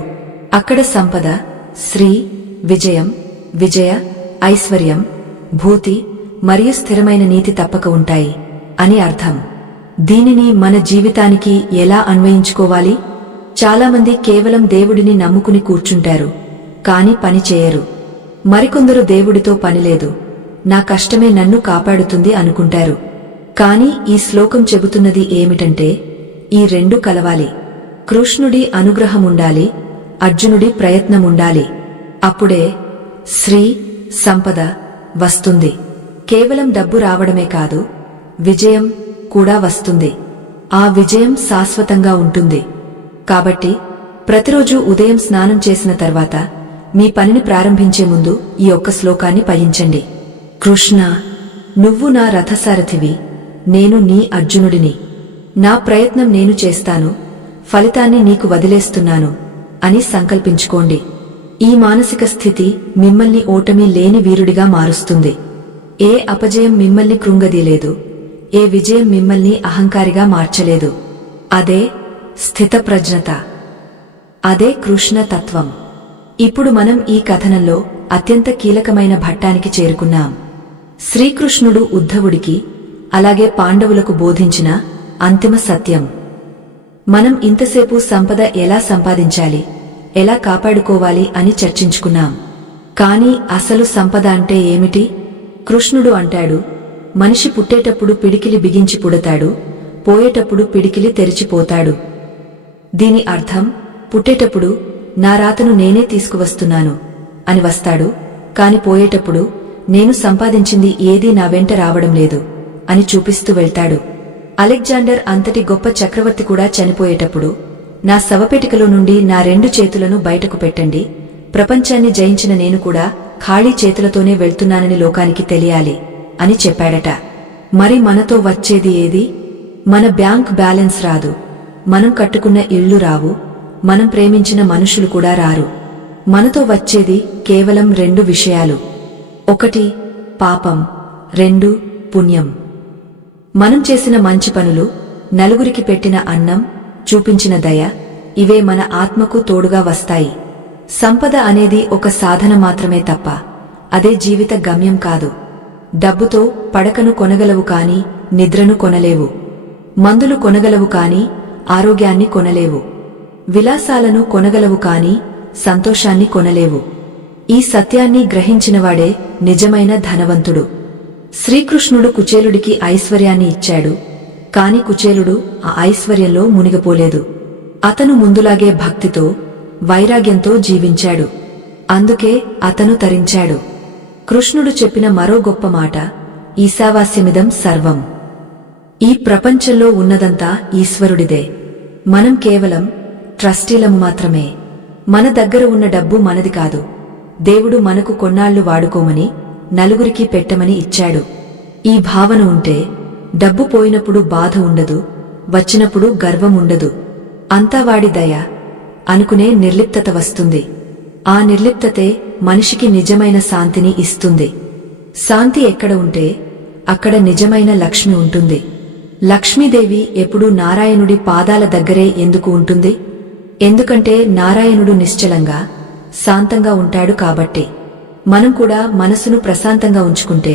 అక్కడ సంపద, శ్రీ, విజయం, విజయ, ఐశ్వర్యం, భూతి మరియు స్థిరమైన నీతి తప్పక ఉంటాయి అని అర్థం. దీనిని మన జీవితానికి ఎలా అన్వయించుకోవాలి? చాలామంది కేవలం దేవుడిని నమ్ముకుని కూర్చుంటారు, కాని పని చేయరు. మరికొందరు దేవుడితో పనిలేదు, నా కష్టమే నన్ను కాపాడుతుంది అనుకుంటారు. కాని ఈ శ్లోకం చెబుతున్నది ఏమిటంటే ఈ రెండు కలవాలి. కృష్ణుడి అనుగ్రహముండాలి, అర్జునుడి ప్రయత్నముండాలి. అప్పుడే శ్రీ, సంపద వస్తుంది. కేవలం డబ్బు రావడమే కాదు, విజయం కూడా వస్తుంది. ఆ విజయం శాశ్వతంగా ఉంటుంది. కాబట్టి ప్రతిరోజు ఉదయం స్నానం చేసిన తర్వాత మీ పనిని ప్రారంభించే ముందు ఈ ఒక్క శ్లోకాన్ని పఠించండి. కృష్ణ, నువ్వు నా రథసారథివి, నేను నీ అర్జునుడిని. నా ప్రయత్నం నేను చేస్తాను, ఫలితాన్ని నీకు వదిలేస్తున్నాను అని సంకల్పించుకోండి. ఈ మానసిక స్థితి మిమ్మల్ని ఓటమి లేని వీరుడిగా మారుస్తుంది. ఏ అపజయం మిమ్మల్ని కృంగదీయలేదు, ఏ విజయం మిమ్మల్ని అహంకారిగా మార్చలేదు. అదే స్థితప్రజ్ఞత, అదే కృష్ణ తత్వం. ఇప్పుడు మనం ఈ కథనంలో అత్యంత కీలకమైన ఘట్టానికి చేరుకున్నాం. శ్రీకృష్ణుడు ఉద్ధవుడికి అలాగే పాండవులకు బోధించిన అంతిమ సత్యం. మనం ఇంతసేపు సంపద ఎలా సంపాదించాలి, ఎలా కాపాడుకోవాలి అని చర్చించుకున్నాం. కాని అసలు సంపద అంటే ఏమిటి? కృష్ణుడు అంటాడు, మనిషి పుట్టేటప్పుడు పిడికిలి బిగించి పుడతాడు, పోయేటప్పుడు పిడికిలి తెరిచిపోతాడు. దీని అర్థం, పుట్టేటప్పుడు నా రాతను నేనే తీసుకువస్తున్నాను అని వస్తాడు, కాని పోయేటప్పుడు నేను సంపాదించింది ఏదీ నా వెంట రావడం లేదు అని చూపిస్తూ వెళ్తాడు. అలెగ్జాండర్ అంతటి గొప్ప చక్రవర్తి కూడా చనిపోయేటప్పుడు, నా శవపేటికలో నుండి నా 2 చేతులను బయటకు పెట్టండి, ప్రపంచాన్ని జయించిన నేను కూడా ఖాళీ చేతులతోనే వెళ్తున్నానని లోకానికి తెలియాలి అని చెప్పాడట. మరి మనతో వచ్చేది ఏది? మన బ్యాంక్ బ్యాలెన్స్ రాదు, మనం కట్టుకున్న ఇళ్లు రావు, మనం ప్రేమించిన మనుషులు కూడా రారు. మనతో వచ్చేది కేవలం 2 విషయాలు. 1 పాపం, 2 పుణ్యం. మనం చేసిన మంచి పనులు, నలుగురికి పెట్టిన అన్నం, చూపించిన దయ, ఇవే మన ఆత్మకు తోడుగా వస్తాయి. సంపద అనేది ఒక సాధన మాత్రమే తప్ప అదే జీవిత గమ్యం కాదు. డబ్బుతో పడకను కొనగలవు కాని నిద్రను కొనలేవు, మందులు కొనగలవు కాని ఆరోగ్యాన్ని కొనలేవు, విలాసాలను కొనగలవు కాని సంతోషాన్ని కొనలేవు. ఈ సత్యాన్ని గ్రహించినవాడే నిజమైన ధనవంతుడు. శ్రీకృష్ణుడు కుచేలుడికి ఐశ్వర్యాన్ని ఇచ్చాడు, కాని కుచేలుడు ఆ ఐశ్వర్యంలో మునిగిపోలేదు. అతను ముందులాగే భక్తితో, వైరాగ్యంతో జీవించాడు. అందుకే అతను తరించాడు. కృష్ణుడు చెప్పిన మరో గొప్ప మాట, ఈశావాస్యమిదం సర్వం. ఈ ప్రపంచంలో ఉన్నదంతా ఈశ్వరుడిదే. మనం కేవలం ట్రస్టీలము మాత్రమే. మన దగ్గర ఉన్న డబ్బు మనది కాదు. దేవుడు మనకు కొన్నాళ్లు వాడుకోమని, నలుగురికి పెట్టమని ఇచ్చాడు. ఈ భావన ఉంటే డబ్బు పోయినప్పుడు బాధ ఉండదు, వచ్చినప్పుడు గర్వం ఉండదు. అంతా వాడి దయ అనుకునే నిర్లిప్తత వస్తుంది. ఆ నిర్లిప్తతే మనిషికి నిజమైన శాంతిని ఇస్తుంది. శాంతి ఎక్కడ ఉంటే అక్కడ నిజమైన లక్ష్మి ఉంటుంది. లక్ష్మీదేవి ఎప్పుడూ నారాయణుడి పాదాల దగ్గరే ఎందుకు ఉంటుంది? ఎందుకంటే నారాయణుడు నిశ్చలంగా, శాంతంగా ఉంటాడు కాబట్టి. మనం కూడా మనసును ప్రశాంతంగా ఉంచుకుంటే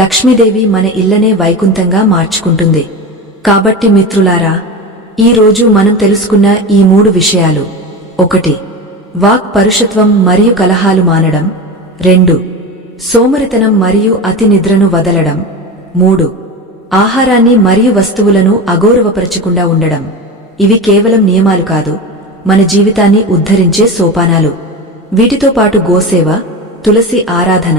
లక్ష్మీదేవి మన ఇళ్లనే వైకుంఠంగా మార్చుకుంటుంది. కాబట్టి మిత్రులారా, ఈ రోజు మనం తెలుసుకున్న ఈ 3 విషయాలు: 1 వాక్ పరుషత్వం మరియు కలహాలు మానడం, 2 సోమరితనం మరియు అతి నిద్రను వదలడం, 3 ఆహారాన్ని మరియు వస్తువులను అగౌరవపరచకుండా ఉండడం. ఇవి కేవలం నియమాలు కాదు, మన జీవితాన్ని ఉద్ధరించే సోపానాలు. వీటితో పాటు గోసేవ, తులసి ఆరాధన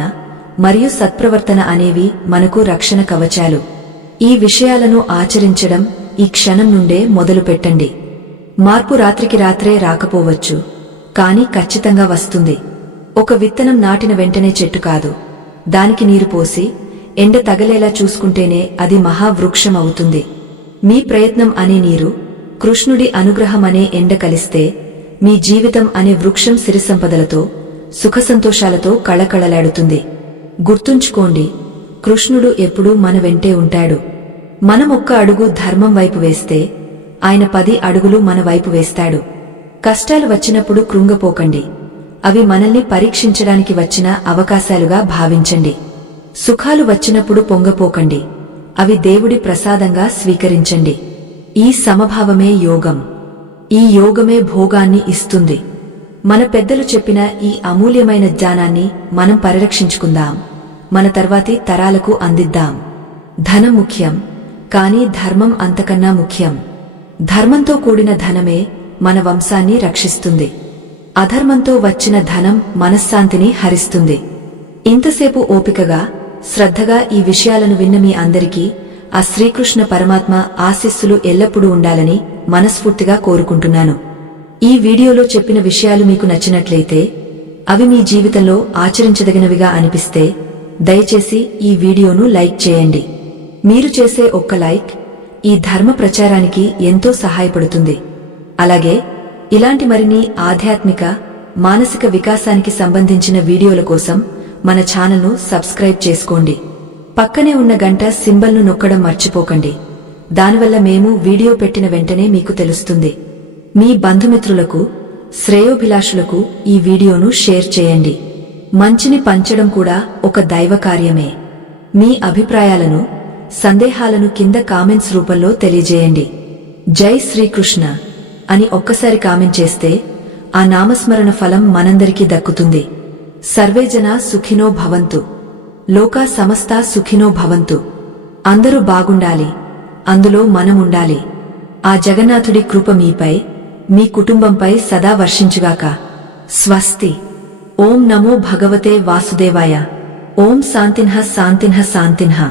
మరియు సత్ప్రవర్తన అనేవి మనకు రక్షణ కవచాలు. ఈ విషయాలను ఆచరించడం ఈ క్షణం నుండే మొదలుపెట్టండి. మార్పు రాత్రికి రాత్రే రాకపోవచ్చు, కాని ఖచ్చితంగా వస్తుంది. ఒక విత్తనం నాటిన వెంటనే చెట్టు కాదు, దానికి నీరు పోసి ఎండ తగలేలా చూసుకుంటేనే అది మహావృక్షం అవుతుంది. మీ ప్రయత్నం అనే నీరు, కృష్ణుడి అనుగ్రహం అనే ఎండ కలిస్తే మీ జీవితం అనే వృక్షం సిరిసంపదలతో, సుఖసంతోషాలతో కళకళలాడుతుంది. గుర్తుంచుకోండి, కృష్ణుడు ఎప్పుడూ మన వెంటే ఉంటాడు. మనం 1 అడుగు ధర్మం వైపు వేస్తే ఆయన 10 అడుగులు మన వైపు వేస్తాడు. కష్టాలు వచ్చినప్పుడు కృంగపోకండి, అవి మనల్ని పరీక్షించడానికి వచ్చిన అవకాశాలుగా భావించండి. సుఖాలు వచ్చినప్పుడు పొంగపోకండి, అవి దేవుడి ప్రసాదంగా స్వీకరించండి. ఈ సమభావమే యోగం. ఈ యోగమే భోగాన్ని ఇస్తుంది. మన పెద్దలు చెప్పిన ఈ అమూల్యమైన జ్ఞానాన్ని మనం పరిరక్షించుకుందాం, మన తర్వాతి తరాలకు అందిద్దాం. ధనం ముఖ్యం, కాని ధర్మం అంతకన్నా ముఖ్యం. ధర్మంతో కూడిన ధనమే మన వంశాన్ని రక్షిస్తుంది. అధర్మంతో వచ్చిన ధనం మనశ్శాంతిని హరిస్తుంది. ఇంతసేపు ఓపికగా, శ్రద్ధగా ఈ విషయాలను విన్న మీ అందరికీ ఆ శ్రీకృష్ణ పరమాత్మ ఆశీస్సులు ఎల్లప్పుడూ ఉండాలని మనస్ఫూర్తిగా కోరుకుంటున్నాను. ఈ వీడియోలో చెప్పిన విషయాలు మీకు నచ్చినట్లయితే, అవి మీ జీవితంలో ఆచరించదగినవిగా అనిపిస్తే దయచేసి ఈ వీడియోను లైక్ చేయండి. మీరు చేసే ఒక్క లైక్ ఈ ధర్మ ప్రచారానికి ఎంతో సహాయపడుతుంది. అలాగే ఇలాంటి మరిన్ని ఆధ్యాత్మిక, మానసిక వికాసానికి సంబంధించిన వీడియోల కోసం మన ఛానల్ను సబ్స్క్రైబ్ చేసుకోండి. పక్కనే ఉన్న గంట సింబల్ను నొక్కడం మర్చిపోకండి. దానివల్ల మేము వీడియో పెట్టిన వెంటనే మీకు తెలుస్తుంది. మీ బంధుమిత్రులకు, శ్రేయోభిలాషులకు ఈ వీడియోను షేర్ చేయండి. మంచిని పంచడం కూడా ఒక దైవ కార్యమే. మీ అభిప్రాయాలను సందేహాలను కింద కామెంట్స్ రూపంలో తెలియజేయండి. జై శ్రీకృష్ణ అని ఒక్కసారి కామెంట్ చేస్తే ఆ నామస్మరణ ఫలం మనందరికీ దక్కుతుంది. సర్వేజన సుఖినో భవంతు. లోకా సమస్తా సుఖినో భవంతు. అందరూ బాగుండాలి, అందులో మనముండాలి. ఆ జగన్నాథుడి కృప మీపై, మీ కుటుంబంపై సదా వర్షించుగాక. స్వస్తి. ఓం నమో భగవతే వాసుదేవాయ. ఓం శాంతిన్హ శాంతిన్హ శాంతిన్హ.